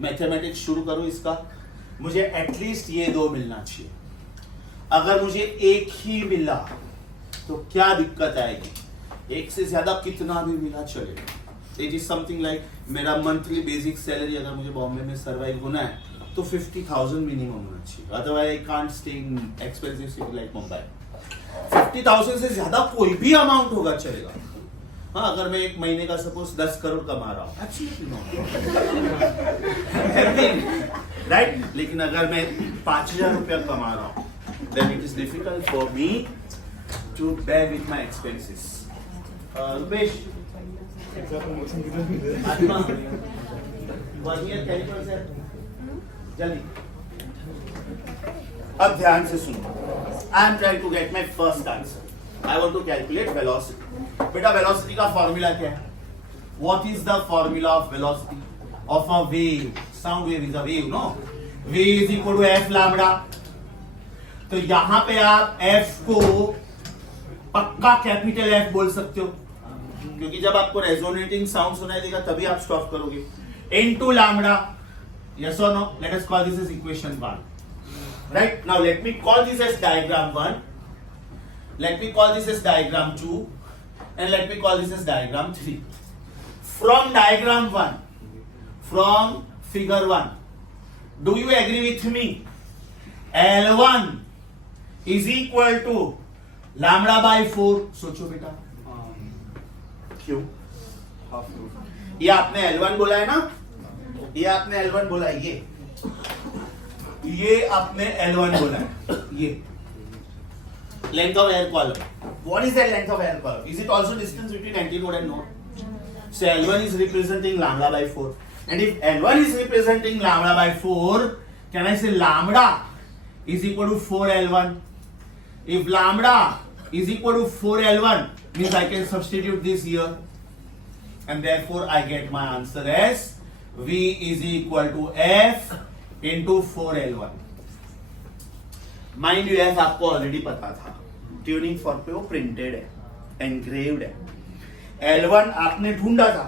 मैथमेटिक्स शुरू करो इसका। मुझे एटलीस्ट ये 2 मिलना चाहिए। अगर मुझे एक ही मिला तो क्या दिक्कत आएगी? एक से ज्यादा कितना भी मिला चलेगा। इट इज समथिंग लाइक मेरा मंथली बेसिक सैलरी अगर मुझे बॉम्बे में सर्वाइव होना है तो 50,000 मिनिमम होना चाहिए, otherwise I can't stay in expensive city like Mumbai. 50,000 से ज्यादा कोई भी अमाउंट होगा चलेगा। हाँ, अगर मैं एक महीने का सपोज 10 करोड़ कमा रहा हूँ, एब्सोल्युटली नॉट, राइट। लेकिन अगर मैं 5,000 रुपया कमा रहा हूँ, then it is difficult for me to bear with my expenses. Rupesh, जल्दी अब ध्यान से सुनो। I am trying to get my first answer. I want to calculate velocity. बेटा वेलोसिटी का फॉर्मूला क्या है? What is the formula of velocity of a wave? Sound wave is a wave, no? v is equal to F lambda. तो यहां पे आप f को पक्का कैपिटल F बोल सकते हो, क्योंकि जब आपको रेजोनेटिंग साउंड सुनाई देगा तभी आप स्टॉप करोगे। Into lambda, yes or no? Let us call this as equation 1. Right? Now let me call this as diagram 1. Let me call this as diagram 2. And let me call this as diagram 3. From diagram 1, from figure 1, do you agree with me? L1 is equal to lambda by 4. सोचो बेटा, क्यों? ये आपने L1 बोला है ना? ये आपने L1 बोला है, ये आपने L1 बोला है, ये length of air column. What is the length of air column? Is it also distance between antinode and node? So L1 is representing lambda by 4, and if L1 is representing lambda by 4, can I say lambda is equal to 4L1? If lambda is equal to 4L1 means I can substitute this here, and therefore I get my answer as V is equal to F into 4L1. Mind you F आपको already पता था, tuning fork पे वो printed है, engraved है। L1 आपने ढूंढा था,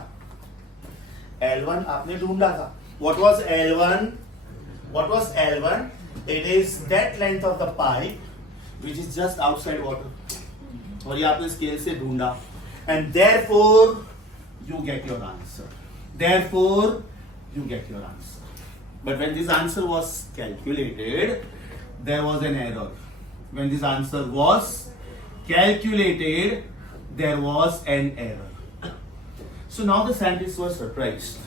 L1 आपने ढूंढा था। What was L1? What was L1? It is that length of the pipe which is just outside water. और ये आपने स्केल से ढूंढा, and therefore you get your answer. Therefore you get your answer. But when this answer was calculated, there was an error. When this answer was calculated, there was an error. So now the scientists were surprised.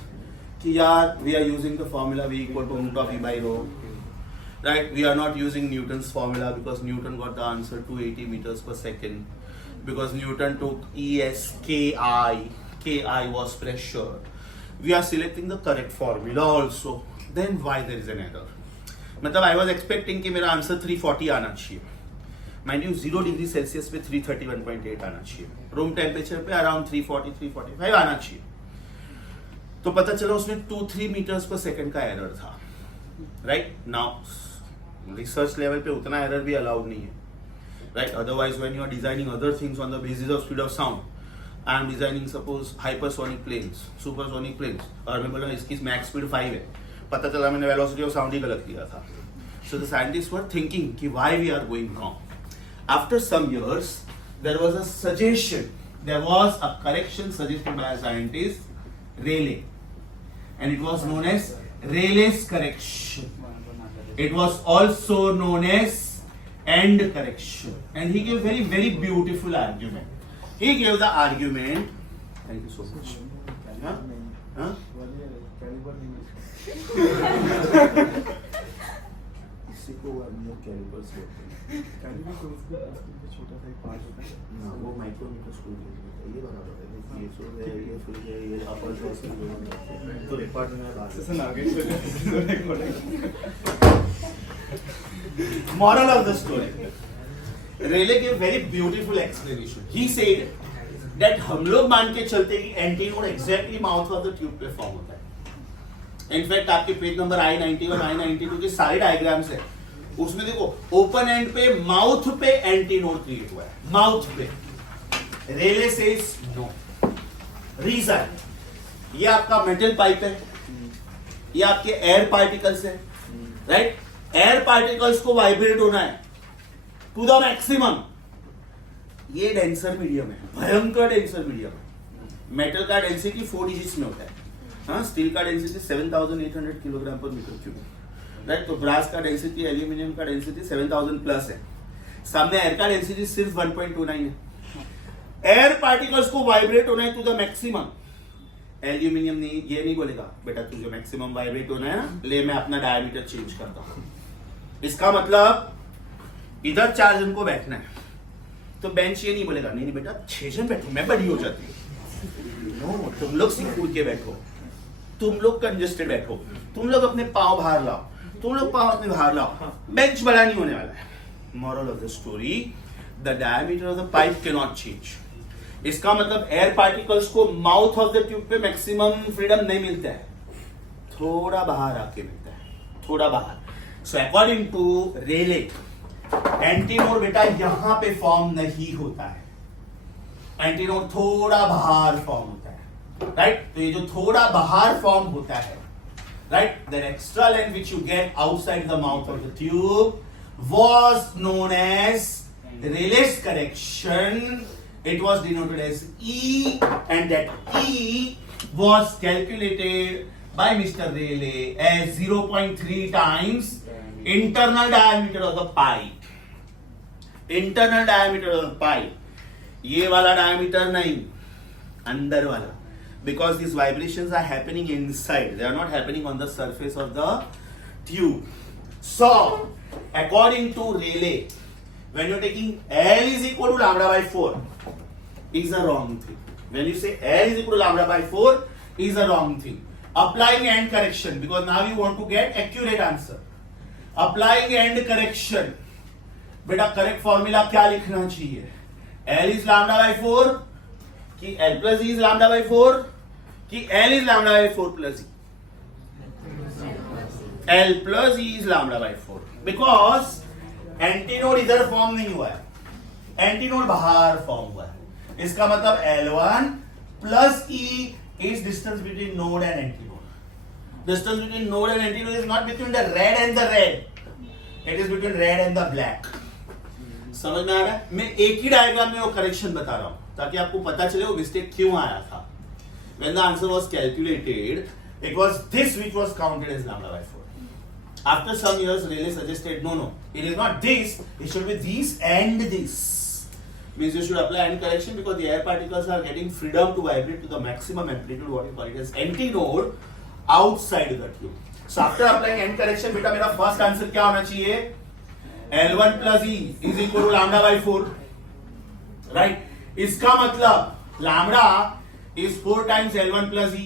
कि यार, we are using the formula V equal to root of E by rho. Right? We are not using Newton's formula because Newton got the answer 280 meters per second. Because Newton took E as Ki. Ki was pressure. We are selecting the correct formula also. Then why there is an error? मतलब I was expecting कि मेरा answer 340 आना चाहिए। Mind you 0 degree Celsius पे 331.8 आना चाहिए, room temperature पे around 340-345 आना चाहिए। तो पता चला उसमें 2-3 मीटर्स पर सेकंड का एरर था। राइट नाउ रिसर्च लेवल पे उतना एरर भी अलाउड नहीं है, right? Otherwise when you are designing other things on the basis of speed of sound, I am designing suppose hypersonic planes, supersonic planes, और मैं बोला इसकी मैक्स स्पीड 5 है, पता चला मैंने वेलोसिटी ऑफ साउंड ही गलत लिया था. So the scientists were thinking कि why we are going wrong. After some years, there was a suggestion, there was a correction suggested by a scientist, Rayleigh, and it was known as Rayleigh's correction. It was also known as end correction, and he gave very beautiful argument. He gave the argument. Thank you so much. Huh? इसी को vernier callipers बोलते हैं. Caliper को उसको छोटा सा एक part होता है ना, वो माइक्रोमीटर होता है. ये बराबर है, ये सो है, ये फिर ये अपर जॉस तो एक पार्ट में से आगे moral of the story, Rayleigh gave very beautiful explanation. He said that हम लोग मान के चलते कि antinode exactly mouth of the tube पे फॉर्म होता है. इनफैक्ट आपके पेज नंबर I-91 I-92 के सारे डायग्राम्स है, उसमें देखो ओपन एंड पे माउथ पे एंटीनोड क्रिएट हुआ है, माउथ पे. रेले सेज नो. रीजन, ये आपका मेटल पाइप है, ये आपके एयर पार्टिकल्स है, राइट. एयर पार्टिकल्स को वाइब्रेट होना है टू द मैक्सिमम. ये डेंसर मीडियम है, भयंकर डेंसर मीडियम है. मेटल का डेंसिटी 4 डिजिट्स में होता है. हाँ, स्टील का डेंसिटी 7,800 किलोग्राम पर मीटर क्यूब, राइट. तो ब्रास का डेंसिटी, एल्यूमिनियम का डेंसिटी 7,000 प्लस है. सामने एयर का डेंसिटी सिर्फ 1.29 है. एयर पार्टिकल्स को वाइब्रेट होना है टू द मैक्सिमम. एल्यूमिनियम नहीं, ये नहीं बोलेगा बेटा तुझे मैक्सिमम वाइब्रेट होना है ना, ले मैं अपना डायमीटर चेंज करता हूं. इसका मतलब इधर 4 जन को बैठना है, तो बेंच ये नहीं बोलेगा नहीं बेटा 6 जन बैठो, मैं बड़ी हो जाती हूँ. नो, तुम लोग सीट के बैठो, तुम लोग कंजेस्टेड बैठो, तुम लोग अपने पांव बाहर लाओ, तुम लोग पांव अपने बाहर लाओ. बेंच बड़ा नहीं होने वाला है. Moral of the story, the diameter of the pipe can not change. इसका मतलब एयर पार्टिकल्स को माउथ ऑफ द ट्यूब पे मैक्सिमम फ्रीडम नहीं मिलता है, थोड़ा बाहर आके मिलता है, थोड़ा बाहर. So according to Rayleigh, antinode बेटा यहां पे फॉर्म नहीं होता है, एंटीनोड थोड़ा बाहर फॉर्म होता है, राइट. तो ये जो थोड़ा बाहर फॉर्म होता है, right, the extra length which you get outside the mouth of the tube was known as Rayleigh's correction. It was denoted as E, and that E was calculated by Mr. Rayleigh as 0.3 times internal diameter of the pipe. Internal diameter of the pipe. ये वाला diameter नहीं, अंदर वाला. Because these vibrations are happening inside, they are not happening on the surface of the tube. So, according to Rayleigh, when you're taking L is equal to lambda by 4, is a wrong thing. When you say L is equal to lambda by 4, is a wrong thing. Applying end correction, because now you want to get accurate answer. Applying end correction, बेटा correct formula क्या लिखना चाहिए? L is lambda by 4 कि L plus E is lambda by 4 कि L is lambda by 4 plus E. L plus E is lambda by 4 because antinode इधर form नहीं हुआ है, एंटीनोड बाहर फॉर्म हुआ है. इसका मतलब L1 plus E is distance between node and antinode. Distance between node and antinode is not between the red and the red, it is between red and the black. समझ में आ रहा है? मैं एक ही डायग्राम में वो करेक्शन बता रहा हूं ताकि आपको पता चले वो मिस्टेक क्यों आया था. When the answer was calculated, it was this which was counted as lambda by 4. After some years, Rayleigh suggested, no, it is not this, it should be this and this. Means you should apply end correction because the air particles are getting freedom to vibrate to the maximum amplitude, what you call it as antinode, outside the tube. So after applying end correction, बेटा मेरा first answer क्या होना चाहिए? L1 plus E is equal to lambda by 4. Right? इसका मतलब lambda is 4 times L1 plus E.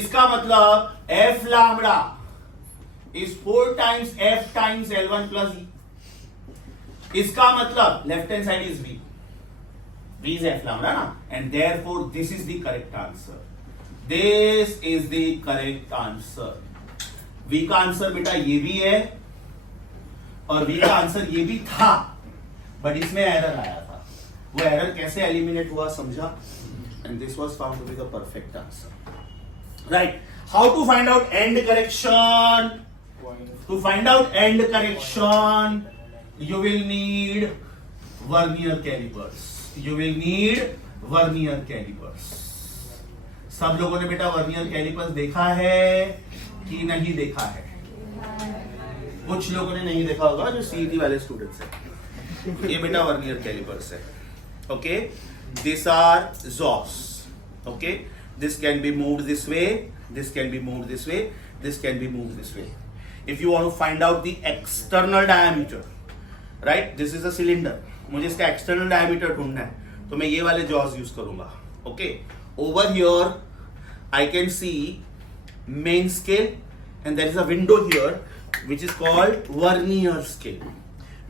इसका मतलब F lambda is 4 times F times L1 plus E. इसका मतलब left hand side is V. V is F lambda ना, and therefore this is the correct answer. This is the correct answer. V का answer बेटा ये भी है और V का आंसर ये भी था, बट इसमें एरर आया था. वो एरर कैसे एलिमिनेट हुआ समझा, and this was found to be the perfect answer, right. How to find out end correction? To find out end correction you will need vernier calipers. You will need vernier calipers. सब लोगों ने बेटा vernier callipers देखा है कि नहीं देखा है? कुछ लोगों ने नहीं देखा होगा जो सीईटी वाले स्टूडेंट्स हैं. ये बेटा वर्नियर कैलिपर्स है. Okay, this are jaws. Okay, this can be moved this way, this can be moved this way, this can be moved this way. If you want to find out the external diameter, right, this is a cylinder, मुझे इसका external diameter ढूंढना है तो मैं ये वाले jaws use करूंगा. Okay, over here I can see main scale and there is a window here which is called vernier scale.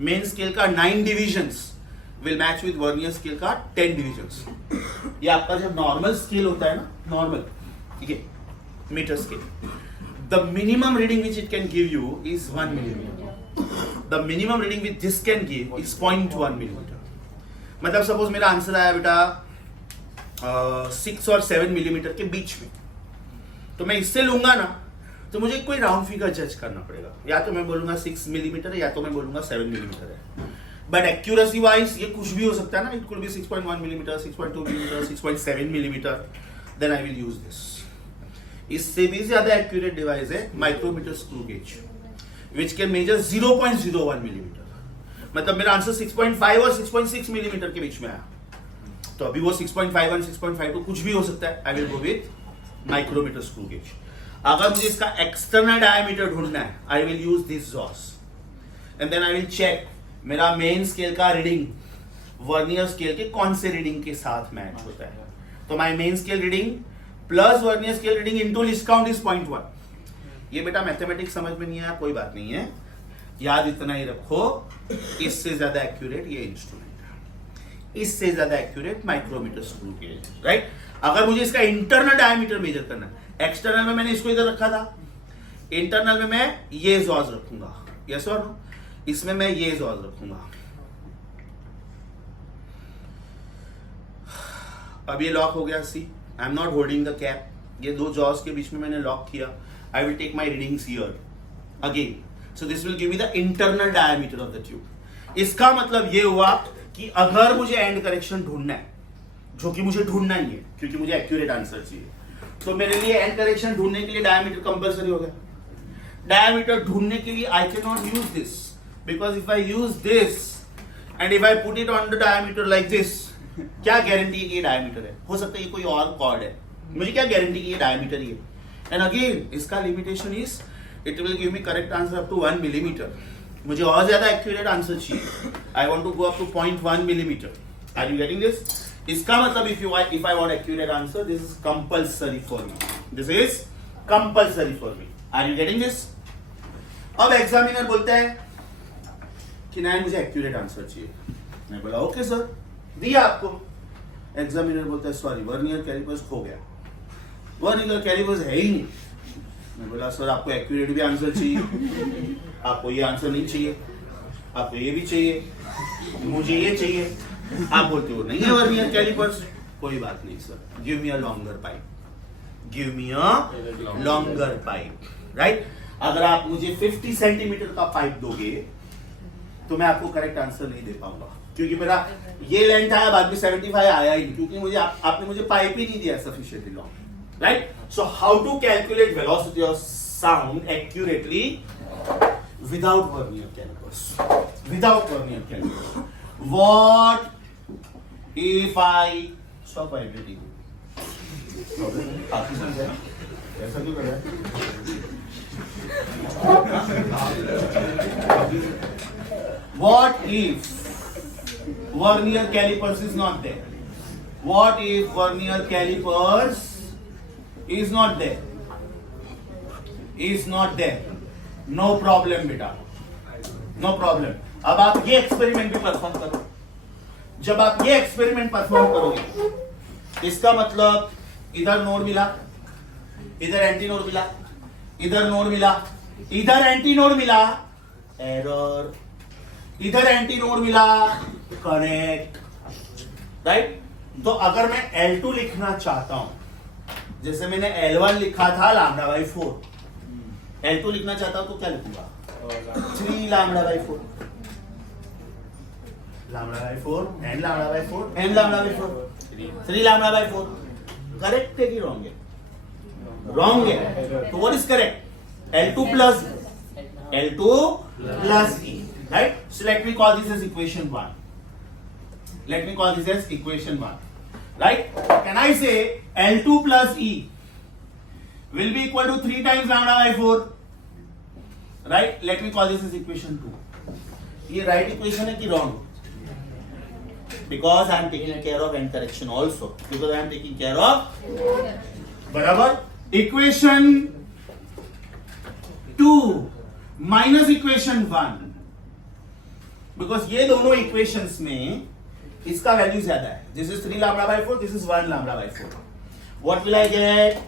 Main scale का 9 divisions will match with vernier scale का 10 divisions. ये आपका जब नॉर्मल स्केल होता है ना, normal, ठीक है, metre scale, the minimum reading which it can give you is 1 millimetre. The minimum reading which this can give is 0.1 millimeter. मतलब सपोज मेरा आंसर आया बेटा 6 और 7 मिलीमीटर के बीच में, तो मैं इससे लूंगा ना, तो मुझे कोई राउंड फिगर जज करना पड़ेगा. या तो मैं बोलूंगा 6 मिलीमीटर है, या तो मैं बोलूंगा 7 मिलीमीटर है. बट एक्यूरेसी वाइज ये कुछ भी हो सकता है ना. It could be 6.1 millimetre, 6.2 millimetre, 6.7 millimetre. Then I will use this. इससे भी ज्यादा एक्यूरेट डिवाइस है micrometer screw gauge, which can measure 0.01 millimetre. मतलब मेरा आंसर 6.5 और 6.6 मिलीमीटर के बीच में आया, तो अभी वो 6.51, 6.52 कुछ भी हो सकता है. I will go with micrometer screw gauge. अगर मुझे इसका एक्सटर्नल डायमीटर ढूंढना है, I will use this jaws and then I will check मेरा मेन स्केल का रीडिंग वर्नियर स्केल के कौन से रीडिंग के साथ मैच होता है. तो my main scale reading plus vernier scale reading into least count is 0.1. ये बेटा मैथमेटिक्स समझ में नहीं आया, कोई बात नहीं है, याद इतना ही रखो, इससे ज्यादा एक्यूरेट ये इंस्ट्रूमेंट है, इससे ज्यादा accurate micrometer screw gauge, right. अगर मुझे इसका इंटरनल डायमीटर मेजर करना है, एक्सटर्नल में मैंने इसको इधर रखा था, इंटरनल में मैं ये जॉज रखूंगा, यस और नो, इसमें मैं ये जॉज रखूंगा. अब ये लॉक हो गया. See, I am not holding the cap. ये दो जॉज के बीच में मैंने लॉक किया. I will take my readings here again. So this will give me the internal diameter of the tube. इसका मतलब ये हुआ कि अगर मुझे एंड करेक्शन ढूंढना है, जो कि मुझे ढूंढना ही है क्योंकि मुझे एक्यूरेट आंसर चाहिए, तो मेरे लिए एंड करेक्शन ढूंढने के लिए डायमीटर कंपलसरी हो गया. डायमीटर ढूंढने के लिए I can not use this, because if I use this and if I put it on the diameter like this, क्या गारंटी है कि ये डायमीटर है? हो सकता है ये कोई और कॉर्ड है, मुझे क्या गारंटी कि ये डायमीटर ही है. And again, इसका limitation is it will give me correct answer up to 1 millimeter. मुझे और ज्यादा accurate answer चाहिए. I want to go up to 0.1 millimeter. Are you getting this? इसका मतलब if I want accurate answer, this is compulsory for me. This is compulsory for me. Are you getting this? अब examiner बोलता है कि नहीं मुझे accurate answer चाहिए. मैं बोला okay sir, दिया आपको. Examiner बोलता है sorry, वर्नियर कैलिपर्स खो गया. वर्नियर कैलिपर्स है ही नहीं. मैं बोला सर आपको एक्यूरेट भी आंसर चाहिए, आपको ये आंसर नहीं चाहिए, आपको ये भी चाहिए, मुझे ये चाहिए. आप बोलते हो नहीं है वर्नियर कैलिपर्स. कोई बात नहीं sir, give me a longer pipe, give me a longer pipe, right. अगर आप मुझे 50 सेंटीमीटर का पाइप दोगे तो मैं आपको करेक्ट आंसर नहीं दे पाऊंगा, क्योंकि मेरा ये लेंथ आया, बाद में 75 आया ही नहीं, क्योंकि मुझे आपने मुझे पाइप ही नहीं दिया sufficiently long. Right? So how to calculate velocity of sound accurately without vernier calipers? Without vernier calipers. What if I stop vibrating? ऐसा क्यों कर रहा है? What if vernier calipers is not there? What if vernier calipers is not there? Is not there. No problem बेटा, no problem. अब आप ये experiment भी परफॉर्म करो. जब आप ये एक्सपेरिमेंट परफॉर्म करोगे, इसका मतलब इधर नोड मिला, इधर एंटी नोड मिला, इधर नोड मिला, इधर एंटी नोड मिला, एरर. इधर एंटी नोड मिला, करेक्ट. राइट? तो अगर मैं L2 लिखना चाहता हूं, जैसे मैंने L1 लिखा था लैम्डा बाई 4, L2 लिखना चाहता हूं तो क्या लिखूंगा? 3 lambda by 4, lambda by 4 n lambda by 4 n lambda by 4 3 lambda by 4. Correct है कि रॉन्ग है? रॉन्ग है. तो what is correct? L2 plus E, right? So let me call this as equation 1. Let me call this as equation 1. Right? Can I say L2 plus E will be equal to 3 times lambda by 4? Right? Let me call this as equation 2. ये right equation है कि wrong? Because I am taking care of end correction also. Because I am taking care of बराबर equation 2 minus equation 1. Because ये दोनों equations में इसका value ज्यादा है. This is 3 lambda by 4, this is 1 lambda by 4. What will I get?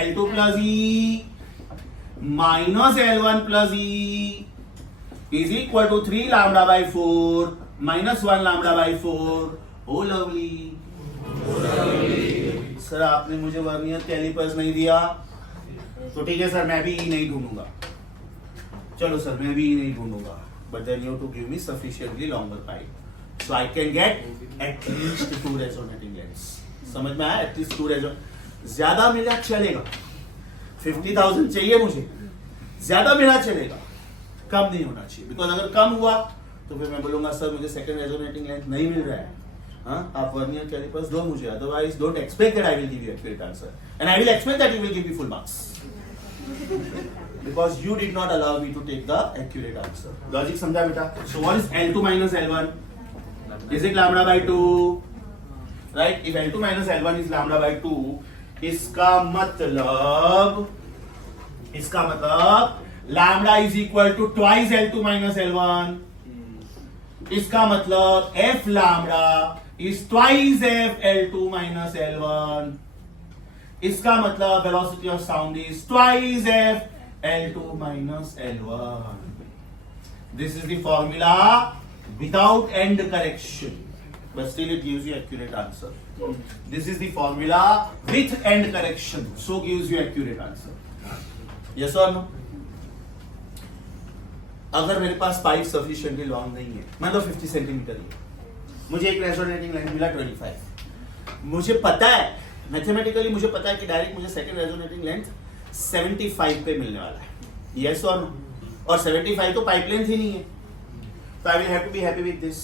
L2 plus E minus L1 plus E is equal to 3 lambda by 4 minus 1 lambda by 4. Oh lovely. Sir आपने मुझे vernier callipers नहीं दिया तो ठीक है sir, मैं भी E नहीं ढूंढूंगा. चलो सर, मैं भी E नहीं ढूंढूंगा. But then you have to give me sufficiently longer pipe. So I can get at least 2 resonating lengths. समझ में आया? At least 2 resonating. ज्यादा मिला चलेगा. 50,000 चाहिए मुझे. ज्यादा मिला चलेगा. कम नहीं होना चाहिए. Because अगर कम हुआ तो फिर मैं बोलूंगा सर मुझे second resonating length नहीं मिल रहा है. हाँ, आप वर्नियर कैलिपर्स दो मुझे. Otherwise don't expect that I will give you accurate answer. And I will expect that you will give me full marks. Because you did not allow me to take the accurate answer. Logic समझा बेटा? So what is L2 minus L1? Is it lambda by 2? Right? If L2 minus L1 is lambda by 2, इसका मतलब lambda is equal to twice L2 minus L1. इसका मतलब F lambda is twice F L2 minus L1. इसका मतलब velocity of sound is twice F L2 minus L1. This is the formula without end correction, but still it gives you accurate answer. This is the formula with end correction, so gives you accurate answer. Yes or no? अगर मेरे पास pipe sufficiently long नहीं है, मान लो 50 centimetre है, मुझे एक resonating length मिला 25. मुझे पता है मैथमेटिकली, मुझे पता है कि डायरेक्ट मुझे सेकंड रेजोनेटिंग लेंथ 75 पे मिलने वाला है. यस और नो? और 75 तो पाइप लेंथ ही नहीं है. So I will have to be happy with this,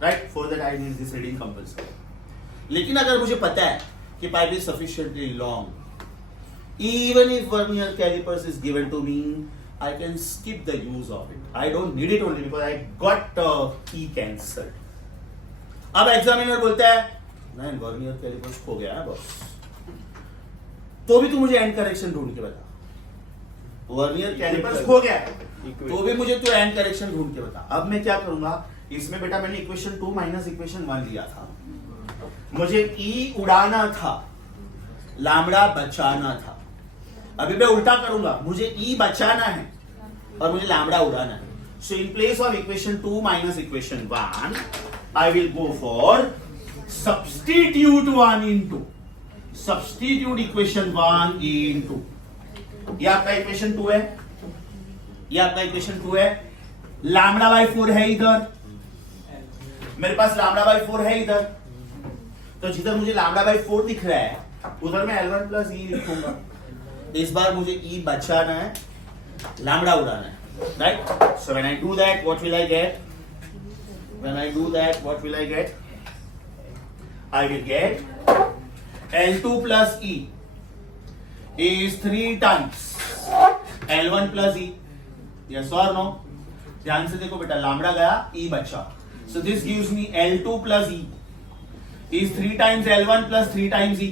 right? For that I need this reading compulsory. लेकिन अगर मुझे पता है कि pipe is sufficiently long, even if vernier calipers is given to me, I can skip the use of it. I don't need it only because I got E cancelled. अब examiner बोलता है नहीं वर्नियर कैलिपर्स खो गया है बस, तो भी तू मुझे एंड करेक्शन ढूंढ के बता. वर्नियर कैलिपर्स खो गया तो भी मुझे तू एंड करेक्शन ढूंढ के बता. अब मैं क्या करूंगा, इसमें बेटा मैंने इक्वेशन 2 माइनस इक्वेशन 1 लिया था. मुझे E उड़ाना था, लैम्डा बचाना था. अभी मैं उल्टा करूंगा, मुझे E बचाना है और मुझे लैम्डा उड़ाना है. So in place of equation 2 minus equation 1 I will go for substitute 1 into substitute equation 1 into. ये आपका इक्वेशन 2 है, ये आपका इक्वेशन 2 है. लैम्डा बाई 4 है इधर, मेरे पास लैम्डा बाई 4 है इधर, तो जिधर मुझे लैम्डा बाई 4 दिख रहा है उधर मैं L1 प्लस E लिखूंगा. इस बार मुझे E बचाना है, लैम्डा उड़ाना है. Right? So when I do that what will I get? When I do that, what will I get? I will get L2 plus E is 3 times L1 plus E. Yes or no? ध्यान से देखो बेटा, lambda गया, E बचा. So this gives me L2 plus E is 3 times L1 plus 3 times E.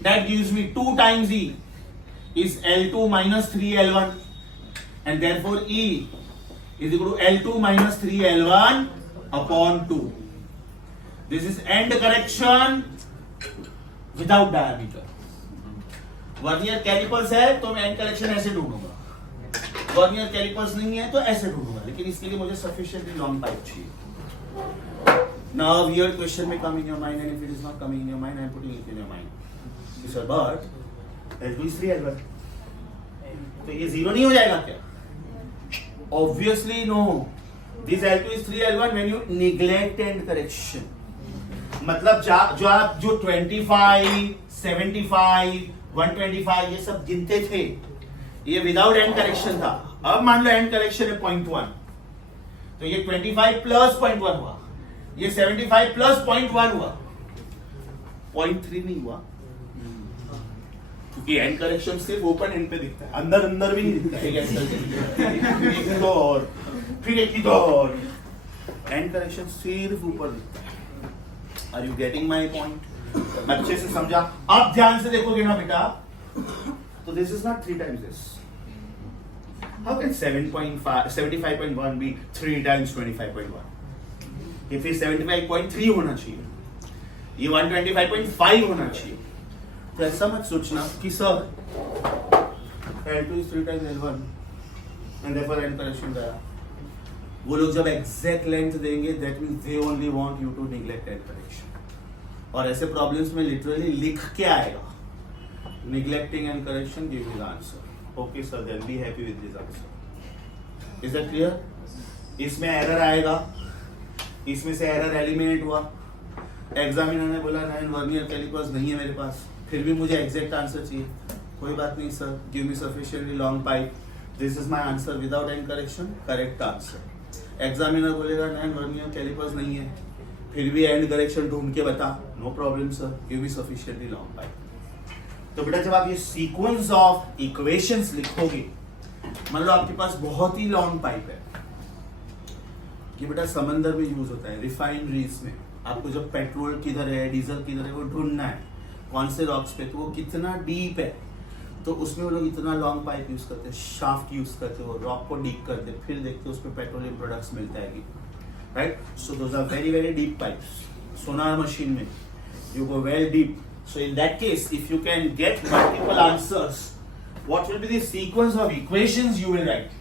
That gives me 2 times E is L2 minus 3 L1, and therefore E is equal to L2 minus 3 L1 upon 2. This is end correction without diameter. Vernier callipers है तो मैं and correction ऐसे ढूंढूंगा, vernier callipers नहीं है तो ऐसे ढूंढूंगा. लेकिन इसके लिए मुझे सफिशिएंटली लॉन्ग पाइप चाहिए. Now a weird question may come in your mind, and if it is not coming in your mind, I am putting it in your mind. You say, but L2 is 3L1. तो ये zero नहीं हो जाएगा क्या? Obviously no. This L2 is 3L1 when you neglect end correction. मतलब जो 25, 75, 125 ये सब गिनते थे, ये विदाउट एंड करेक्शन था. अब मान लो एंड करेक्शन है 0.1, तो ये 25 प्लस 0.1 हुआ, ये 75 प्लस 0.1 हुआ, 0.3 नहीं हुआ, क्योंकि एंड करेक्शन सिर्फ ओपन एंड पे दिखता है, अंदर अंदर भी नहीं दिखता है. एक तो और फिर एक ही तो और, एंड करेक्शन सिर्फ ऊपर दिखता है. Are you getting my point? अच्छे से समझा? अब ध्यान से देखोगे ना बेटा, तो this is not 3 times this. How can 75.1 be 3 times 25.1? If it's 75.3 होना चाहिए, ये 125.5 होना चाहिए. तो ऐसा मत सोचना कि sir L2 is 3 times L1 and therefore end correction गया. वो लोग जब एग्जैक्ट लेंथ देंगे, that means they only want you to neglect end correction. और ऐसे प्रॉब्लम्स में लिटरली लिख के आएगा, neglecting end correction, give his answer. Okay sir, then be happy with this answer. Is that clear? इसमें error आएगा, इसमें से एरर एलिमिनेट हुआ, एग्जामिनर ने बोला 9 वर्नियर कैलिपर्स नहीं है मेरे पास, फिर भी मुझे एग्जैक्ट आंसर चाहिए. कोई बात नहीं sir, give me sufficiently long pipe, this is my answer without and correction, correct answer. Examiner बोलेगा 9 वर्नियर कैलिपर्स नहीं है, फिर भी एंड करेक्शन ढूंढ के बता, no problem sir, give me sufficiently long pipe. तो बेटा जब आप ये सीक्वेंस ऑफ इक्वेशंस लिखोगे, मान लो आपके पास बहुत ही लॉन्ग पाइप है, ये बेटा समंदर में यूज होता है, रिफाइनरीज में. आपको जब पेट्रोल किधर है, डीजल किधर है, वो ढूंढना है कौन से रॉक्स पे, तो वो कितना डीप है, तो उसमें वो लोग इतना लॉन्ग पाइप यूज करते हैं, शाफ्ट यूज करते हैं, वो रॉक को डीप करते हैं, फिर देखते हैं उसमें पेट्रोलियम प्रोडक्ट्स मिलता है कि right. So those are very very deep pipes. Sonar machine में you go well deep. So in that case, if you can get multiple answers, what will be the sequence of equations you will write?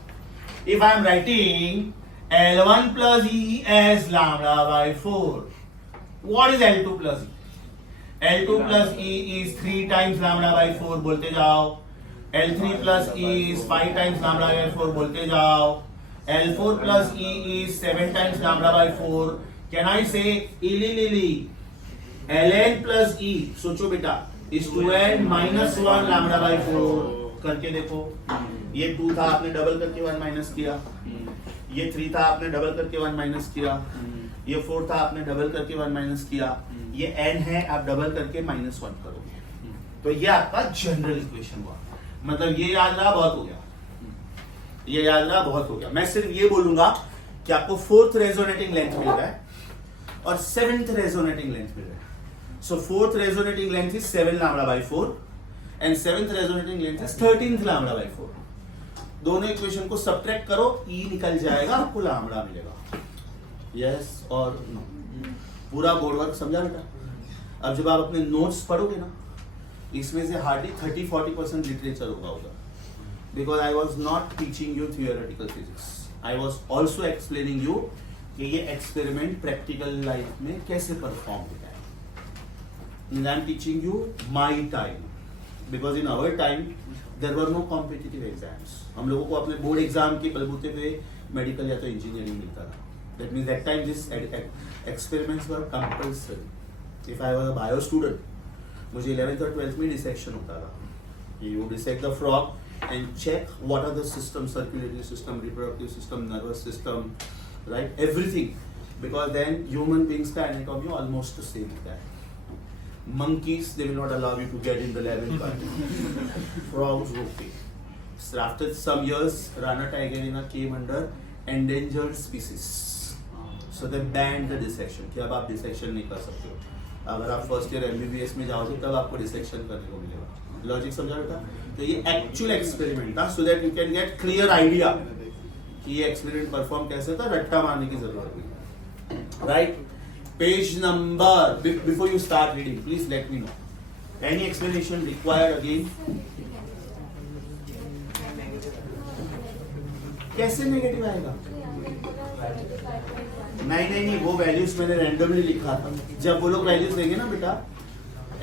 If I am writing L1 plus E as lambda by 4, what is L2 plus E? L2 plus E is 3 times lambda by 4, बोलते जाओ. L3 plus E is 5 times lambda by 4, बोलते जाओ. L4 plus E is 7 times lambda by 4. Can I say Lili? Ln plus E, सोचो बेटा, is 2n minus 1 lambda by 4. करके देखो, ये 2 था आपने डबल करके 1 माइनस किया, ये 3 था आपने डबल करके 1 माइनस किया, ये 4 था आपने डबल करके 1 माइनस किया, ये n है आप डबल करके -1 करोगे. तो ये आपका जनरल इक्वेशन हुआ. मतलब ये याद रहा बहुत हो गया, ये याद रहा बहुत हो गया. मैं सिर्फ ये बोलूंगा कि आपको 4th रेजोनेटिंग लेंथ मिल रहा है और 7th रेजोनेटिंग लेंथ मिल रहा है. So 4th resonating length is 7 lambda by 4 and 7th resonating length is 13th lambda by 4. दोनों इक्वेशन को सब्ट्रैक्ट करो, E निकल जाएगा, आपको लैम्बडा मिलेगा. यस और नो? पूरा बोर्ड वर्क समझा बेटा? अब जब आप अपने नोट्स पढ़ोगे ना, इसमें से हार्डली 30-40% लिटरेचर होगा उधर, because I was not teaching you theoretical physics, I was also explaining you कि ये एक्सपेरिमेंट प्रैक्टिकल लाइफ में कैसे परफॉर्म होता है. And I am teaching you my time, because in our time there were no competitive exams. हम लोगों को अपने बोर्ड एग्जाम के बलबूते पे मेडिकल या तो इंजीनियरिंग मिलता था. That means that time this experiments were compulsory. If I was a bio student, मुझे 11th और 12th में dissection होता था. You dissect the frog and check what are the systems, circulatory system, reproductive system, nervous system, right? Everything, because then human beings का anatomy almost the same होता है. Monkeys, they will not allow you to get in the lab and buy. Frogs, okay. So after some years, Rana tigerina came under endangered species. So they banned the dissection. कि अब आप dissection नहीं कर सकते हो. अगर आप first year MBBS में जाओगे तब आपको dissection करने को मिलेगा. Logic समझा बेटा? तो ये actual experiment था, so that you can get clear idea कि ये experiment perform कैसे था, रट्टा मारने की जरूरत नहीं. Right? Page number, before you start reading, please let me know. Any explanation required again? कैसे नेगेटिव आएगा? नहीं, वो वैल्यूज मैंने रैंडमली लिखा था। जब वो लोग वैल्यूज देंगे ना बेटा,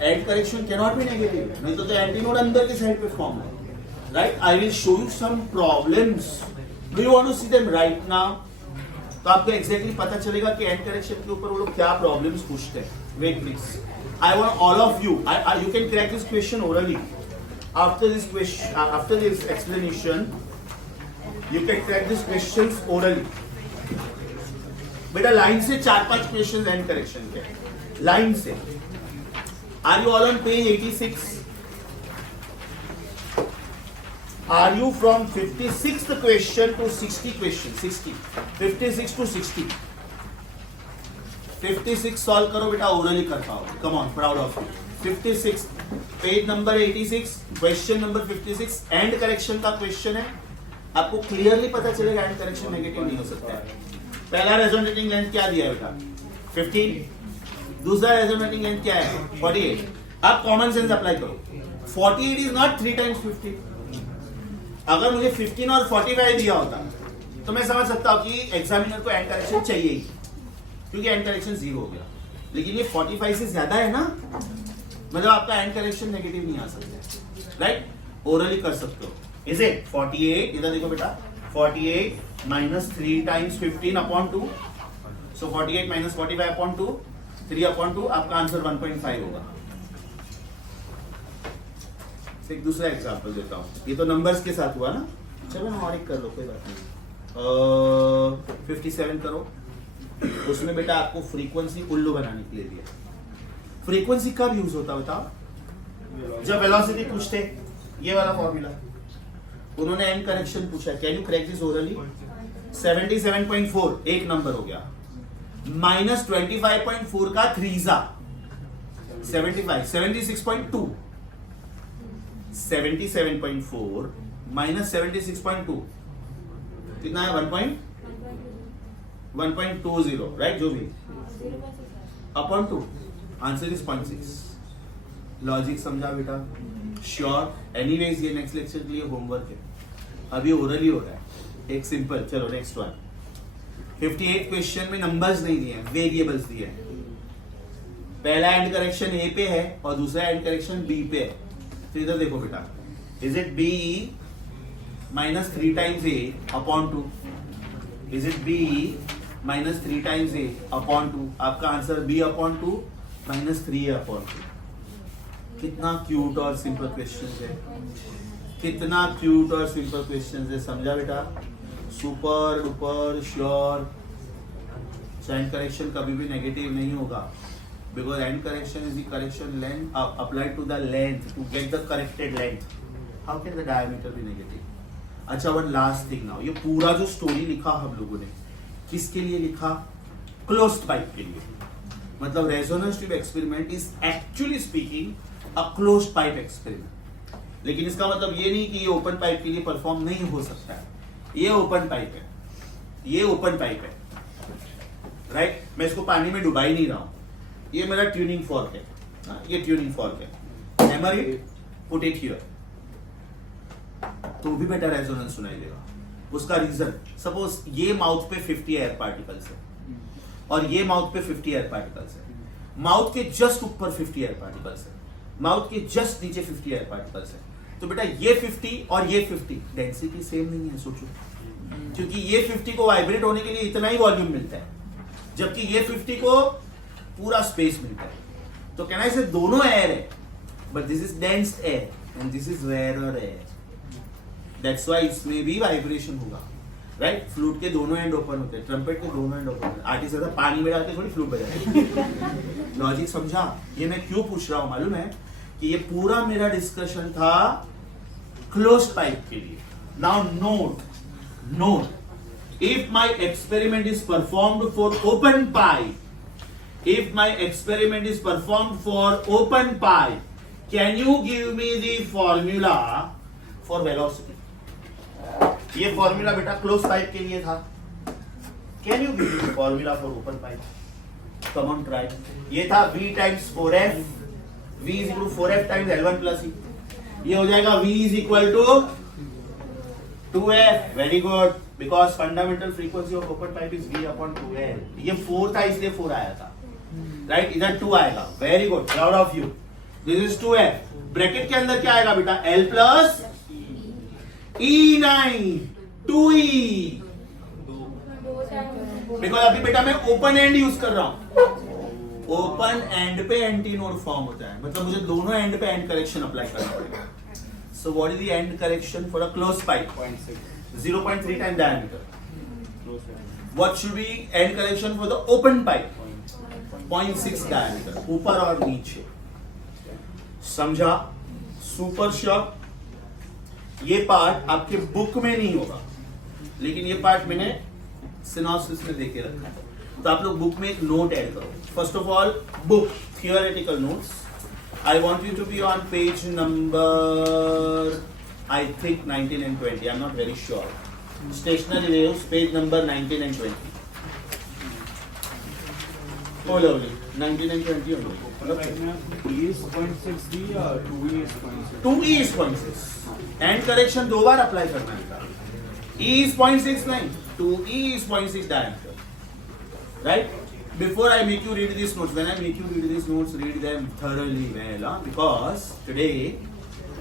end correction can not be negative, नहीं तो एंटी नोड अंदर के साइड पे फॉर्म है, right. I will show you some problems, do you want to see them right now? तो आपको एग्जैक्टली पता चलेगा कि एड करेक्शन के ऊपर वो लोग क्या प्रॉब्लम्स पूछते हैं। Wait please, I want all of you, you can crack this question orally. After this question, after this explanation, you can crack these questions orally. बेटा लाइन से 4-5 क्वेश्चन एंड करेक्शन के, लाइन से। Are you all on page 86? Are you from 56th question to 60 question? 56 to 60, 56 solve करो बेटा, orally कर पाओ। Come on, proud of you. 56 page number 86, question number 56 end correction का question है। आपको clearly पता चलेगा एंड करेक्शन नेगेटिव नहीं हो सकता है। पहला रेजोनेटिंग लेंथ क्या दिया है बेटा? 15। दूसरा रेजोनेटिंग लेंथ क्या है? 48। अब कॉमन सेंस अप्लाई करो। 48 इज नॉट 3 times 15। अगर मुझे 15 और 45 दिया होता तो मैं समझ सकता हूं कि एग्जामिनर को एंड करेक्शन चाहिए ही, क्योंकि एंड करेक्शन 0 हो गया। लेकिन ये 45 से ज्यादा है ना, मतलब आपका एंड करेक्शन नेगेटिव नहीं आ सकता, राइट। ओरली कर सकते हो। Is it 48? इधर देखो बेटा, 48 minus 3 times 15 upon 2, so 48 minus 45 upon 2, 3 upon 2, आपका आंसर 1.5 होगा। एक दूसरा एग्जांपल देता हूँ, ये तो नंबर्स के साथ हुआ ना, चलो ना और एक कर लो, कोई बात नहीं। 57 करो, उसमें बेटा आपको फ्रीक्वेंसी उल्लू बनाने के लिए दिया। फ्रीक्वेंसी कब यूज होता बताओ? जब वेलोसिटी पूछते, ये वाला फॉर्मूला। उन्होंने एंड करेक्शन पूछा, can you crack this orally? 77.4 एक नंबर हो गया, माइनस 25.4 का थ्रीजा 75, 76.2, 77.4 माइनस 76.2 कितना है? 1.20, राइट, जो भी अपॉन 2, आंसर इज 0.6। लॉजिक समझा बेटा? श्योर? एनीवेज ये नेक्स्ट लेक्चर के लिए होमवर्क है, अभी ओरली हो रहा है। एक सिंपल, चलो नेक्स्ट वन। 58 क्वेश्चन में नंबर्स नहीं दिए, वेरिएबल्स दिए हैं। पहला एंड करेक्शन ए पे है और दूसरा एंड करेक्शन बी पे है। तो इधर देखो बेटा, is it be minus 3 times a upon 2? Is it be minus 3 times a upon 2? आपका answer b upon 2 minus 3a upon 2। कितना क्यूट और सिंपल क्वेश्चन है, कितना क्यूट और सिंपल क्वेश्चन है, समझा बेटा? Super duper sure. End correction कभी भी नेगेटिव नहीं होगा, because end correction is the correction length applied to the length to get the corrected length. How can the diameter be negative? अच्छा, one last thing now, ये पूरा जो story लिखा हम लोगों ने किसके लिए लिखा? क्लोज्ड पाइप के लिए। मतलब resonance tube experiment is actually speaking a closed pipe experiment. लेकिन इसका मतलब ये नहीं कि ये ओपन पाइप के लिए परफॉर्म नहीं हो सकता है। ये ओपन पाइप है, ये ओपन पाइप है, राइट। मैं इसको पानी में डुबा ही नहीं रहा हूं। ये मेरा ट्यूनिंग फॉर्क है, ये ट्यूनिंग फॉर्क है। Hammer it, put it here, तो भी बेटा रेजोनेंस सुनाई देगा। उसका रीजन, सपोज ये माउथ पे 50 एयर पार्टिकल्स है और ये माउथ पे 50 एयर पार्टिकल्स है, माउथ के जस्ट ऊपर 50 एयर पार्टिकल्स है, माउथ के जस्ट नीचे 50 एयर पार्टिकल्स है। तो बेटा ये 50 और ये 50 डेंसिटी सेम नहीं है, सोचो, क्योंकि ये 50 को वाइब्रेट होने के लिए इतना ही वॉल्यूम मिलता है, जबकि ये 50 को पूरा स्पेस मिलता है। तो कहना इसे दोनों एयर है, but this is densed air and this is rare air. That's why इसमें भी वाइब्रेशन होगा, राइट। फ्लूट के दोनों एंड ओपन होते हैं, ट्रम्पेट के दोनों एंड ओपन होते हैं। आर्टिस्ट ऐसा पानी में डाल के थोड़ी फ्लूट बजाएगा। लॉजिक समझा? ये मैं क्यों पूछ रहा हूं मालूम है? कि ये पूरा मेरा डिस्कशन था क्लोज्ड पाइप के लिए। Now note, if my experiment is performed for open pipe, can you give me the formula for velocity? ये फॉर्मूला बेटा क्लोज पाइप के लिए था। Can you give me formula for open pipe? Come on try. ये था v times 4f, v is equal to 4f times L1 plus e। ये हो जाएगा v is equal to 2f, very good. Because fundamental frequency of open pipe is V upon 2L. ये 4 था इसलिए 4 आया था. Right? इधर 2 आएगा. Very good. Proud of you. This is 2f. Bracket के अंदर क्या आएगा बेटा? L plus E9 2E. Because अभी बेटा मैं ओपन एंड यूज कर रहा हूं. ओपन एंड पे एंटी नोड फॉर्म होता है. मतलब मुझे दोनों एंड पे एंड करेक्शन अप्लाई करना पड़ेगा. So what is the end correction for a closed pipe? 0.3 times diameter. What should be end correction for the open pipe? 0.6 diameter. ऊपर और नीचे. समझा? Super shock. ये पार्ट आपके बुक में नहीं होगा, लेकिन ये पार्ट मैंने सिनॉप्सिस में देके रखा है. तो आप लोग बुक में एक नोट ऐड करो. First of all book theoretical notes. I want you to be on page number, I think 19 and 20. I'm not very sure. Stationary waves, page number 19 and 20. Oh, lovely. 19 and 20 or no? E is 0.6D or 2E is 0.6? 2E is 0.6. And correction दो बार apply करना है. E is 0.6 नहीं. 2E is 0.6 diameter. Right? Before I make you read these notes, when I make you read these notes, read them thoroughly well, because today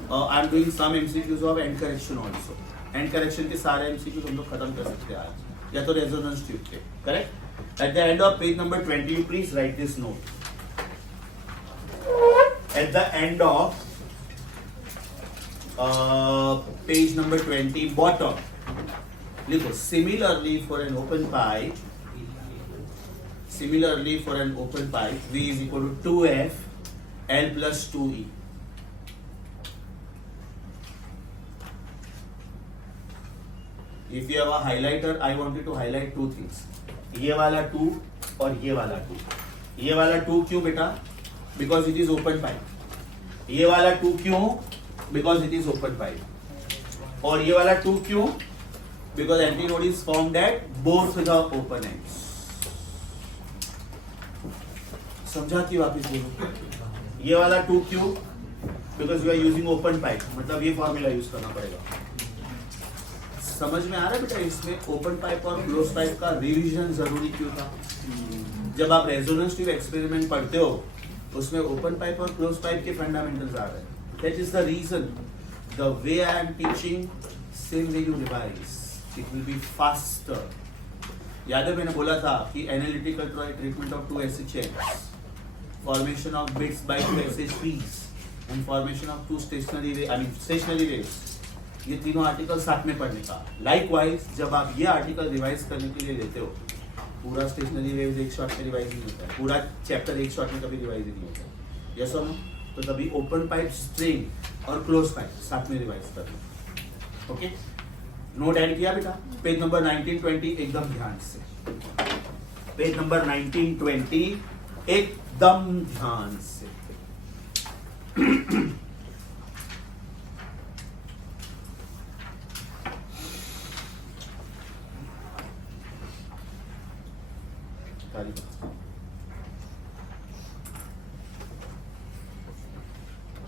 I'm doing some MCQs of end correction also. End correction के सारे MCQs हम लोग खत्म कर सकते हैं आज, या तो resonance tube के, correct? At the end of page number 20, you please write this note. At the end of page number 20, bottom, लिखो similarly for an open pipe. Similarly, for an open pipe, V is equal to 2F L plus 2E. If you have a highlighter, I want you to highlight two things. ये वाला 2 और ये वाला 2. ये वाला 2 क्यों बेटा? Because it is open pipe. ये वाला 2 क्यों? Because it is open pipe. और ये वाला 2 क्यों? Because antinode is formed at both the open ends. समझा कि वापस बोलो. ये वाला 2 क्यों? Because you are using open pipe. मतलब ये फॉर्मूला यूज करना पड़ेगा. समझ में आ रहा है बेटा? इसमें ओपन पाइप और क्लोज पाइप का रिवीजन जरूरी क्यों था? जब आप रेजोनेंस ट्यूब एक्सपेरिमेंट पढ़ते हो, उसमें ओपन पाइप और क्लोज पाइप के फंडामेंटल्स आ रहे हैं. That is the reason the way I am teaching, same way you revise, it will be faster. याद है मैंने बोला था कि analytical treatment of 2 SHMs, formation of bits by 2 SHPs and formation of 2 stationary waves, ये तीनों article साथ में पढ़ने का. लाइकवाइज जब आप ये आर्टिकल रिवाइज करने के लिए लेते हो, पूरा स्टेशनरी वेव्स एक शॉट में रिवाइज नहीं होता है, पूरा चैप्टर एक शॉट में कभी रिवाइज नहीं होता है. यस और नो? तो तभी ओपन पाइप स्ट्रिंग और क्लोज पाइप साथ में रिवाइज करना. ओके, नोट ऐड किया बेटा? पेज नंबर 19-20 एकदम ध्यान से. पेज नंबर 19-20 एकदम ध्यान से.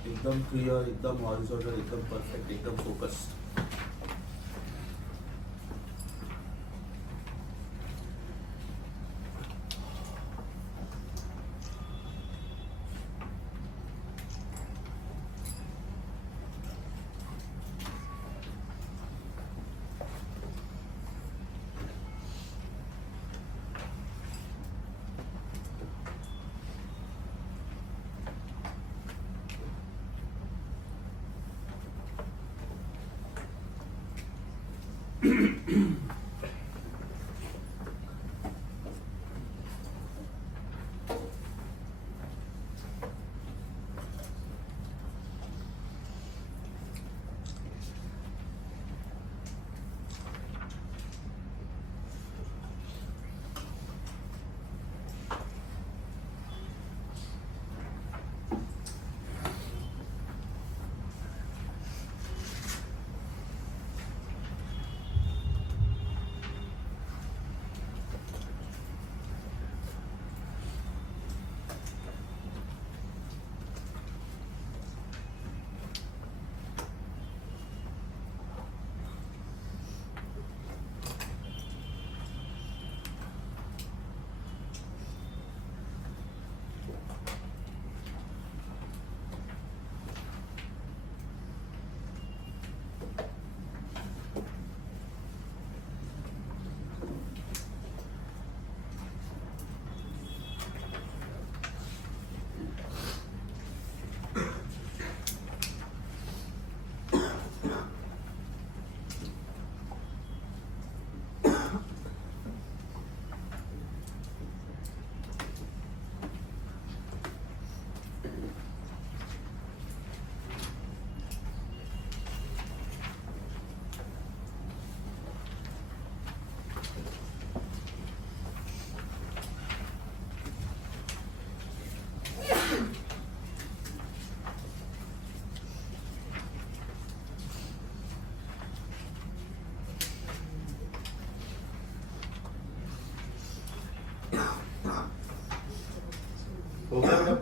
एकदम क्लियर, एकदम हॉरिजॉन्टल, एकदम परफेक्ट, एकदम फोकस्ड.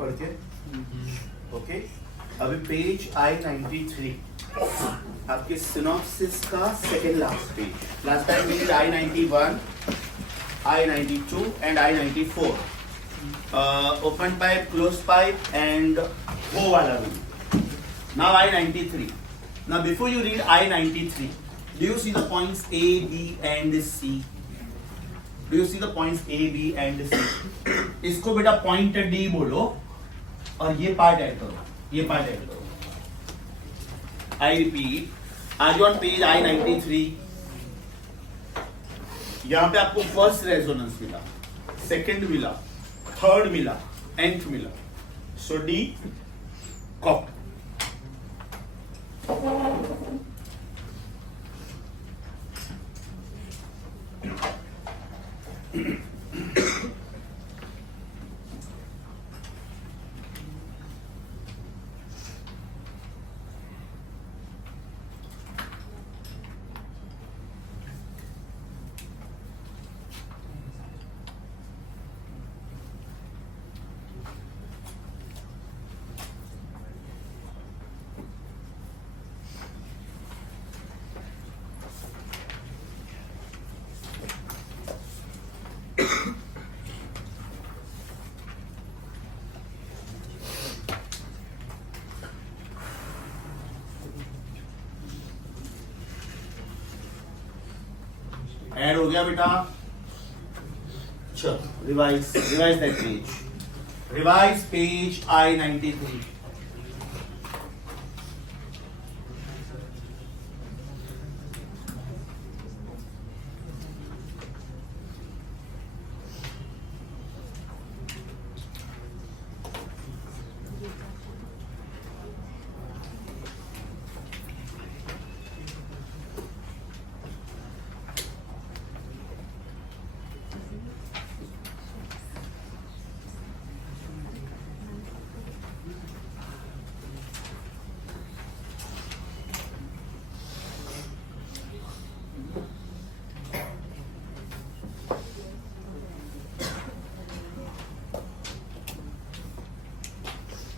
पढ़ के? ओके, अभी पेज I-93 आपके सिनॉप्सिस का second last page. Last time we did I-91, I-92 and I-94. Open pipe, closed pipe and वो वाला rule. Now I-93. Now before you read I-93, do you see the points A, B and C? Do you see the points A, B and C? इसको बेटा point D बोलो और ये part add करो, ये part add करो. I repeat, are you on page I-93? यहाँ पे आपको फर्स्ट रेजोनेंस मिला, सेकंड मिला, थर्ड मिला, nth मिला. सो डी कॉप. ऐड हो गया बेटा. चलो revise that page. Revise page I-93.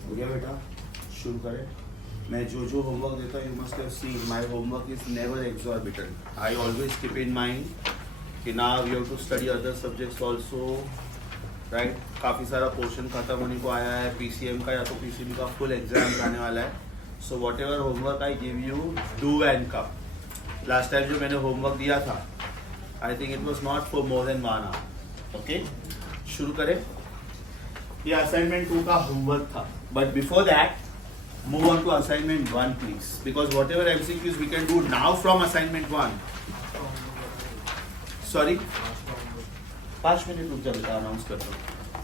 हो गया बेटा. शुरू करें. मैं जो होमवर्क देता हूँ, you must have seen my homework is never exorbitant. I always keep in mind कि now you have to study other subjects also, right. काफ़ी सारा पोर्शन खत्म होने को आया है. पीसीएम का या तो पीसीबी का फुल एग्जाम आने वाला है. So what ever homework I give you, do and come. Last time जो मैंने होमवर्क दिया था, I think it was not for more than 1 hour. Okay, शुरू करें. ये असाइनमेंट 2 का होमवर्क था, but before that move on to assignment 1 please, because whatever MCQs we can do now from assignment 1. sorry 5 minute रुक जा बेटा, announce करता हूँ.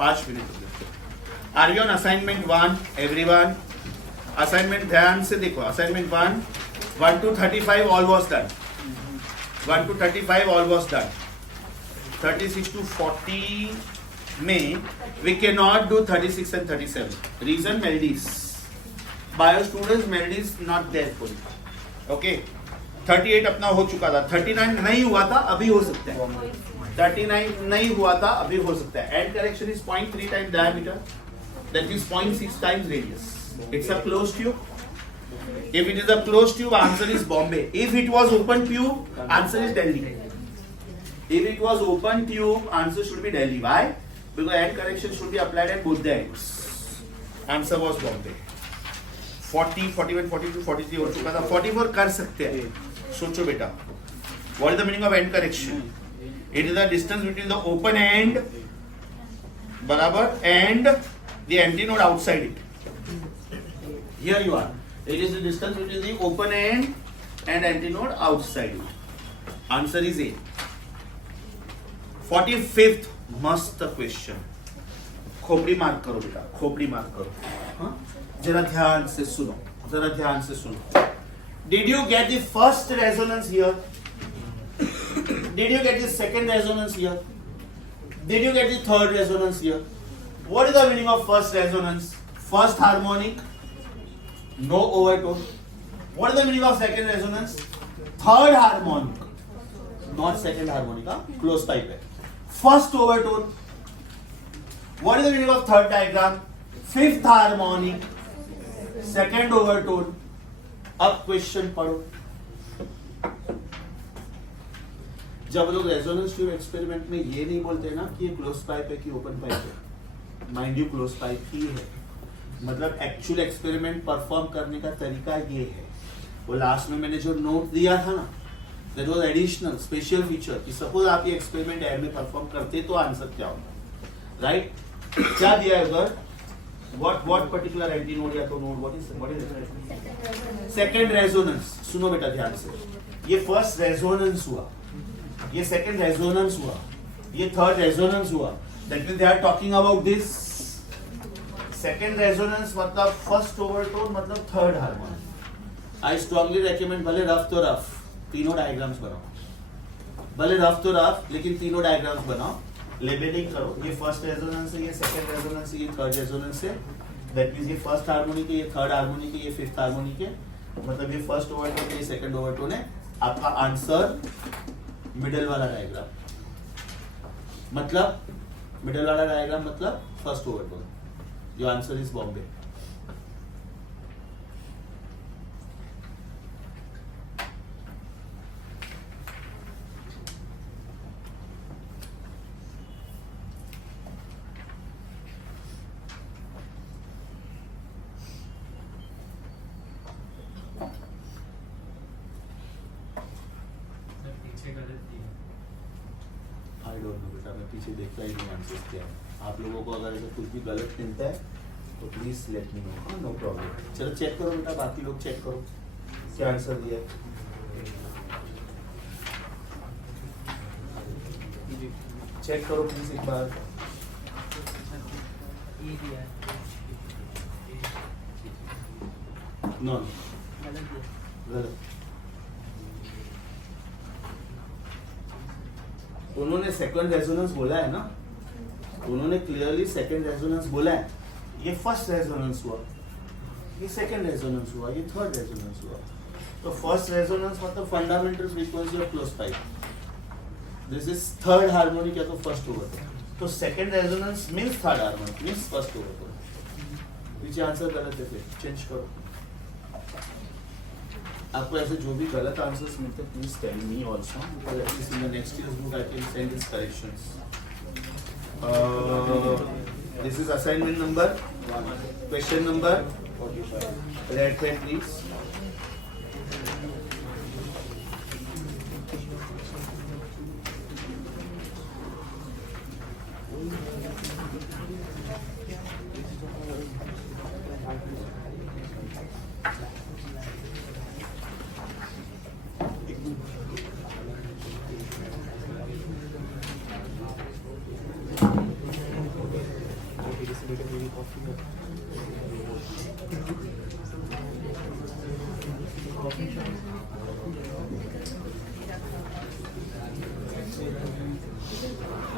5 मिनट रुक जा. Are you on assignment 1 everyone? Assignment ध्यान से देखो. Assignment 1 to 35 all was done. 1 to 35 all was done. 36 to 40 में we cannot do 36 and 37. Reason Meldy's. Bio students Meldy's not there for you. Okay. 38 अपना हो चुका था. 39 नहीं हुआ था, अभी हो सकता है. 39 नहीं हुआ था, अभी हो सकता है. End correction is 0.3 times diameter. That is 0.6 times radius. It's a closed tube. If it is a closed tube, answer is Bombay. If it was open tube, answer is Delhi. If it was open tube, answer should be Delhi. Why? Because end correction should be applied at both the ends. Answer was Bombay. 40, 41, 42, 43 हो चुका था. 44 कर सकते हैं. सोचो बेटा. What is the meaning of end correction? It is the distance between the open end, बराबर, and the antinode outside it. Here you are. It is the distance between the open end and antinode outside it. Answer is A. 45th मस्त question. खोपड़ी mark करो बेटा, खोपड़ी mark करो. हाँ, जरा ध्यान से सुनो, जरा ध्यान से सुनो. Did you get the first resonance here? Did you get the second resonance here? Did you get the third resonance here? What is the meaning of first resonance? First harmonic, no overtone. What is the meaning of second resonance? Third harmonic, not second harmonic, close pipe. First overtone. What is the meaning of third diagram? Fifth harmonic, second overtone. अब question पढ़ो। जब लोग resonance tube experiment में ये नहीं बोलते ना कि ये क्लोज पाइप है कि ओपन पाइप है, माइंड यू क्लोज पाइप ही है, मतलब एक्चुअल एक्सपेरिमेंट परफॉर्म करने का तरीका ये है। वो लास्ट में मैंने जो नोट दिया था ना, that was additional special feature कि सपोज आप ये एक्सपेरिमेंट एयर में परफॉर्म करते तो आंसर क्या होगा, राइट? क्या दिया है उधर? व्हाट पर्टिकुलर एंटीनोड या तो node, what is second resonance. सुनो बेटा ध्यान से, ये फर्स्ट रेजोनेंस हुआ, ये सेकंड रेजोनेंस हुआ, ये थर्ड रेजोनेंस हुआ। That means they are talking about this. Second resonance मतलब फर्स्ट ओवरटोन मतलब third harmonic. I strongly recommend, भले रफ तो रफ तीनों डायग्राम्स बनाओ, भले रफ तो रफ लेकिन तीनों डायग्राम्स बनाओ, लेबलिंग करो। ये फर्स्ट रेजोनेंस है, ये सेकंड रेजोनेंस है, ये थर्ड रेजोनेंस है। दैट मींस ये फर्स्ट हार्मोनिक है, ये थर्ड हार्मोनिक है, ये फिफ्थ हार्मोनिक है, मतलब ये फर्स्ट ओवरटोन है, ये सेकंड ओवरटोन है। आपका आंसर मिडिल वाला डायग्राम, मतलब मिडिल वाला डायग्राम मतलब first overtone. Your answer is Bombay. I don't know बेटा, मैं पीछे देखता ही नहीं आंसर क्या है। आप लोगों को अगर ऐसा कुछ भी गलत मिलता है तो प्लीज लेट मी नो। हाँ, नो प्रॉब्लम। चलो चेक करो बेटा, बाकी लोग चेक करो क्या आंसर दिया है। चेक करो प्लीज एक बार। नो गलत। उन्होंने सेकंड रेजोनेंस बोला है ना, उन्होंने क्लियरली सेकंड रेजोनेंस बोला है। ये फर्स्ट रेजोनेंस हुआ, ये सेकंड रेजोनेंस हुआ, ये थर्ड रेजोनेंस हुआ। तो फर्स्ट रेजोनेंस मतलब fundamental frequency of close pipe, this is third harmonic या तो फर्स्ट ओवरटोन। तो second resonance means third harmonic means first overtone. पीछे आंसर गलत है, फिर चेंज करो। आपको ऐसे जो भी गलत आंसर्स मिलते हैं please tell me also, because at least in the next year's book I can send this corrections. This is assignment number 1, question number 45। Red pen please.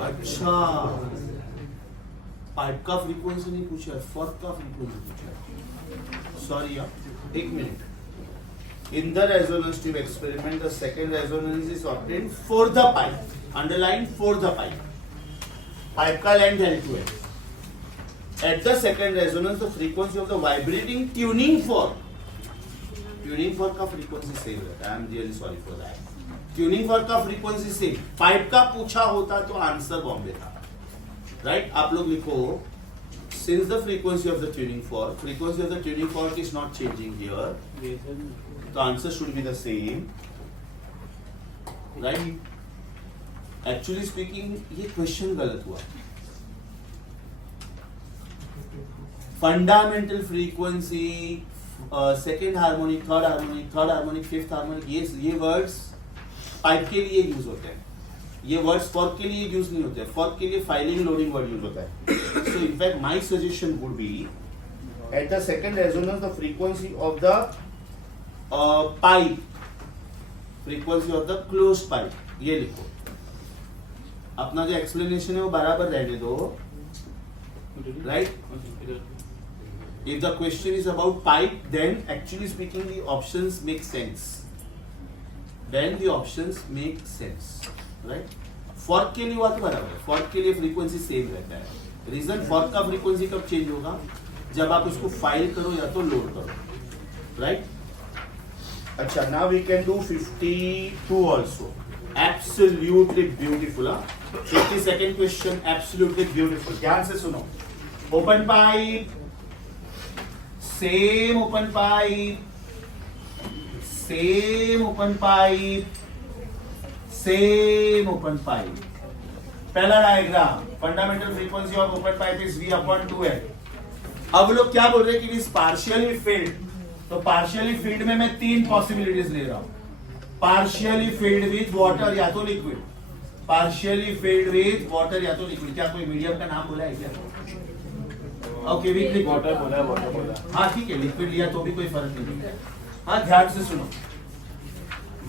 अच्छा, पाइप का फ्रीक्वेंसी नहीं पूछा है, फोर्थ का फ्रीक्वेंसी पूछा है। सॉरी यार, एक minute. In the resonance tube experiment the second resonance is obtained for the pipe, underline for the pipe. Pipe का लेंथ L2 है। At the second resonance, the frequency of the vibrating tuning fork का frequency same रहता है। I am really sorry for that. Tuning fork का frequency same. Pipe का पूछा होता तो आंसर बॉम्बे था, right? आप लोग लिखो, since the frequency of the tuning fork is not changing here, the answer should be the same, right? Actually speaking, ये क्वेश्चन गलत हुआ। Fundamental frequency, second harmonic, third harmonic, fifth harmonic, ये words pipe के लिए use होते हैं। ये words fork के लिए यूज नहीं होते हैं। फॉर्क के लिए फाइलिंग लोडिंग वर्ड यूज होता है। So in fact my suggestion would be at the second resonance the frequency of the pipe, frequency of the close pipe, ये लिखो। अपना जो एक्सप्लेनेशन है वो बराबर रहने दो, right? If the question is about pipe, then actually speaking the options make sense. Then the options make sense, right? Fork के लिए हुआ तो बराबर है, fork के लिए frequency same रहता है। Reason fork का frequency कब change होगा? जब आप उसको फाइल करो या तो लोड करो, राइट? अच्छा, now we can do 52 also. Absolutely beautiful. 52nd question absolutely beautiful. ध्यान से सुनो. Open pipe, same open pipe, same open pipe, same open pipe. पहला diagram, fundamental frequency of open pipe is V upon 2L. अब लोग क्या बोल रहे हैं कि इट इज पार्शियली फिल्ड. तो पार्शियली फिल्ड में मैं 3 पॉसिबिलिटीज ले रहा हूं. पार्शियली फिल्ड विथ वाटर या तो liquid, partially filled with water या तो लिक्विड. क्या कोई मीडियम का नाम बोला है क्या? Okay, with liquid. वाटर बोला. हाँ ठीक है, लिक्विड लिया तो भी कोई फर्क नहीं है. हाँ ध्यान से सुनो.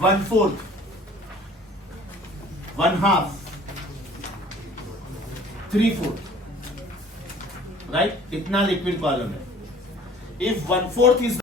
1/4, 1/2, 3/4, राइट? इतना लिक्विड कॉलम है. If 1/4 is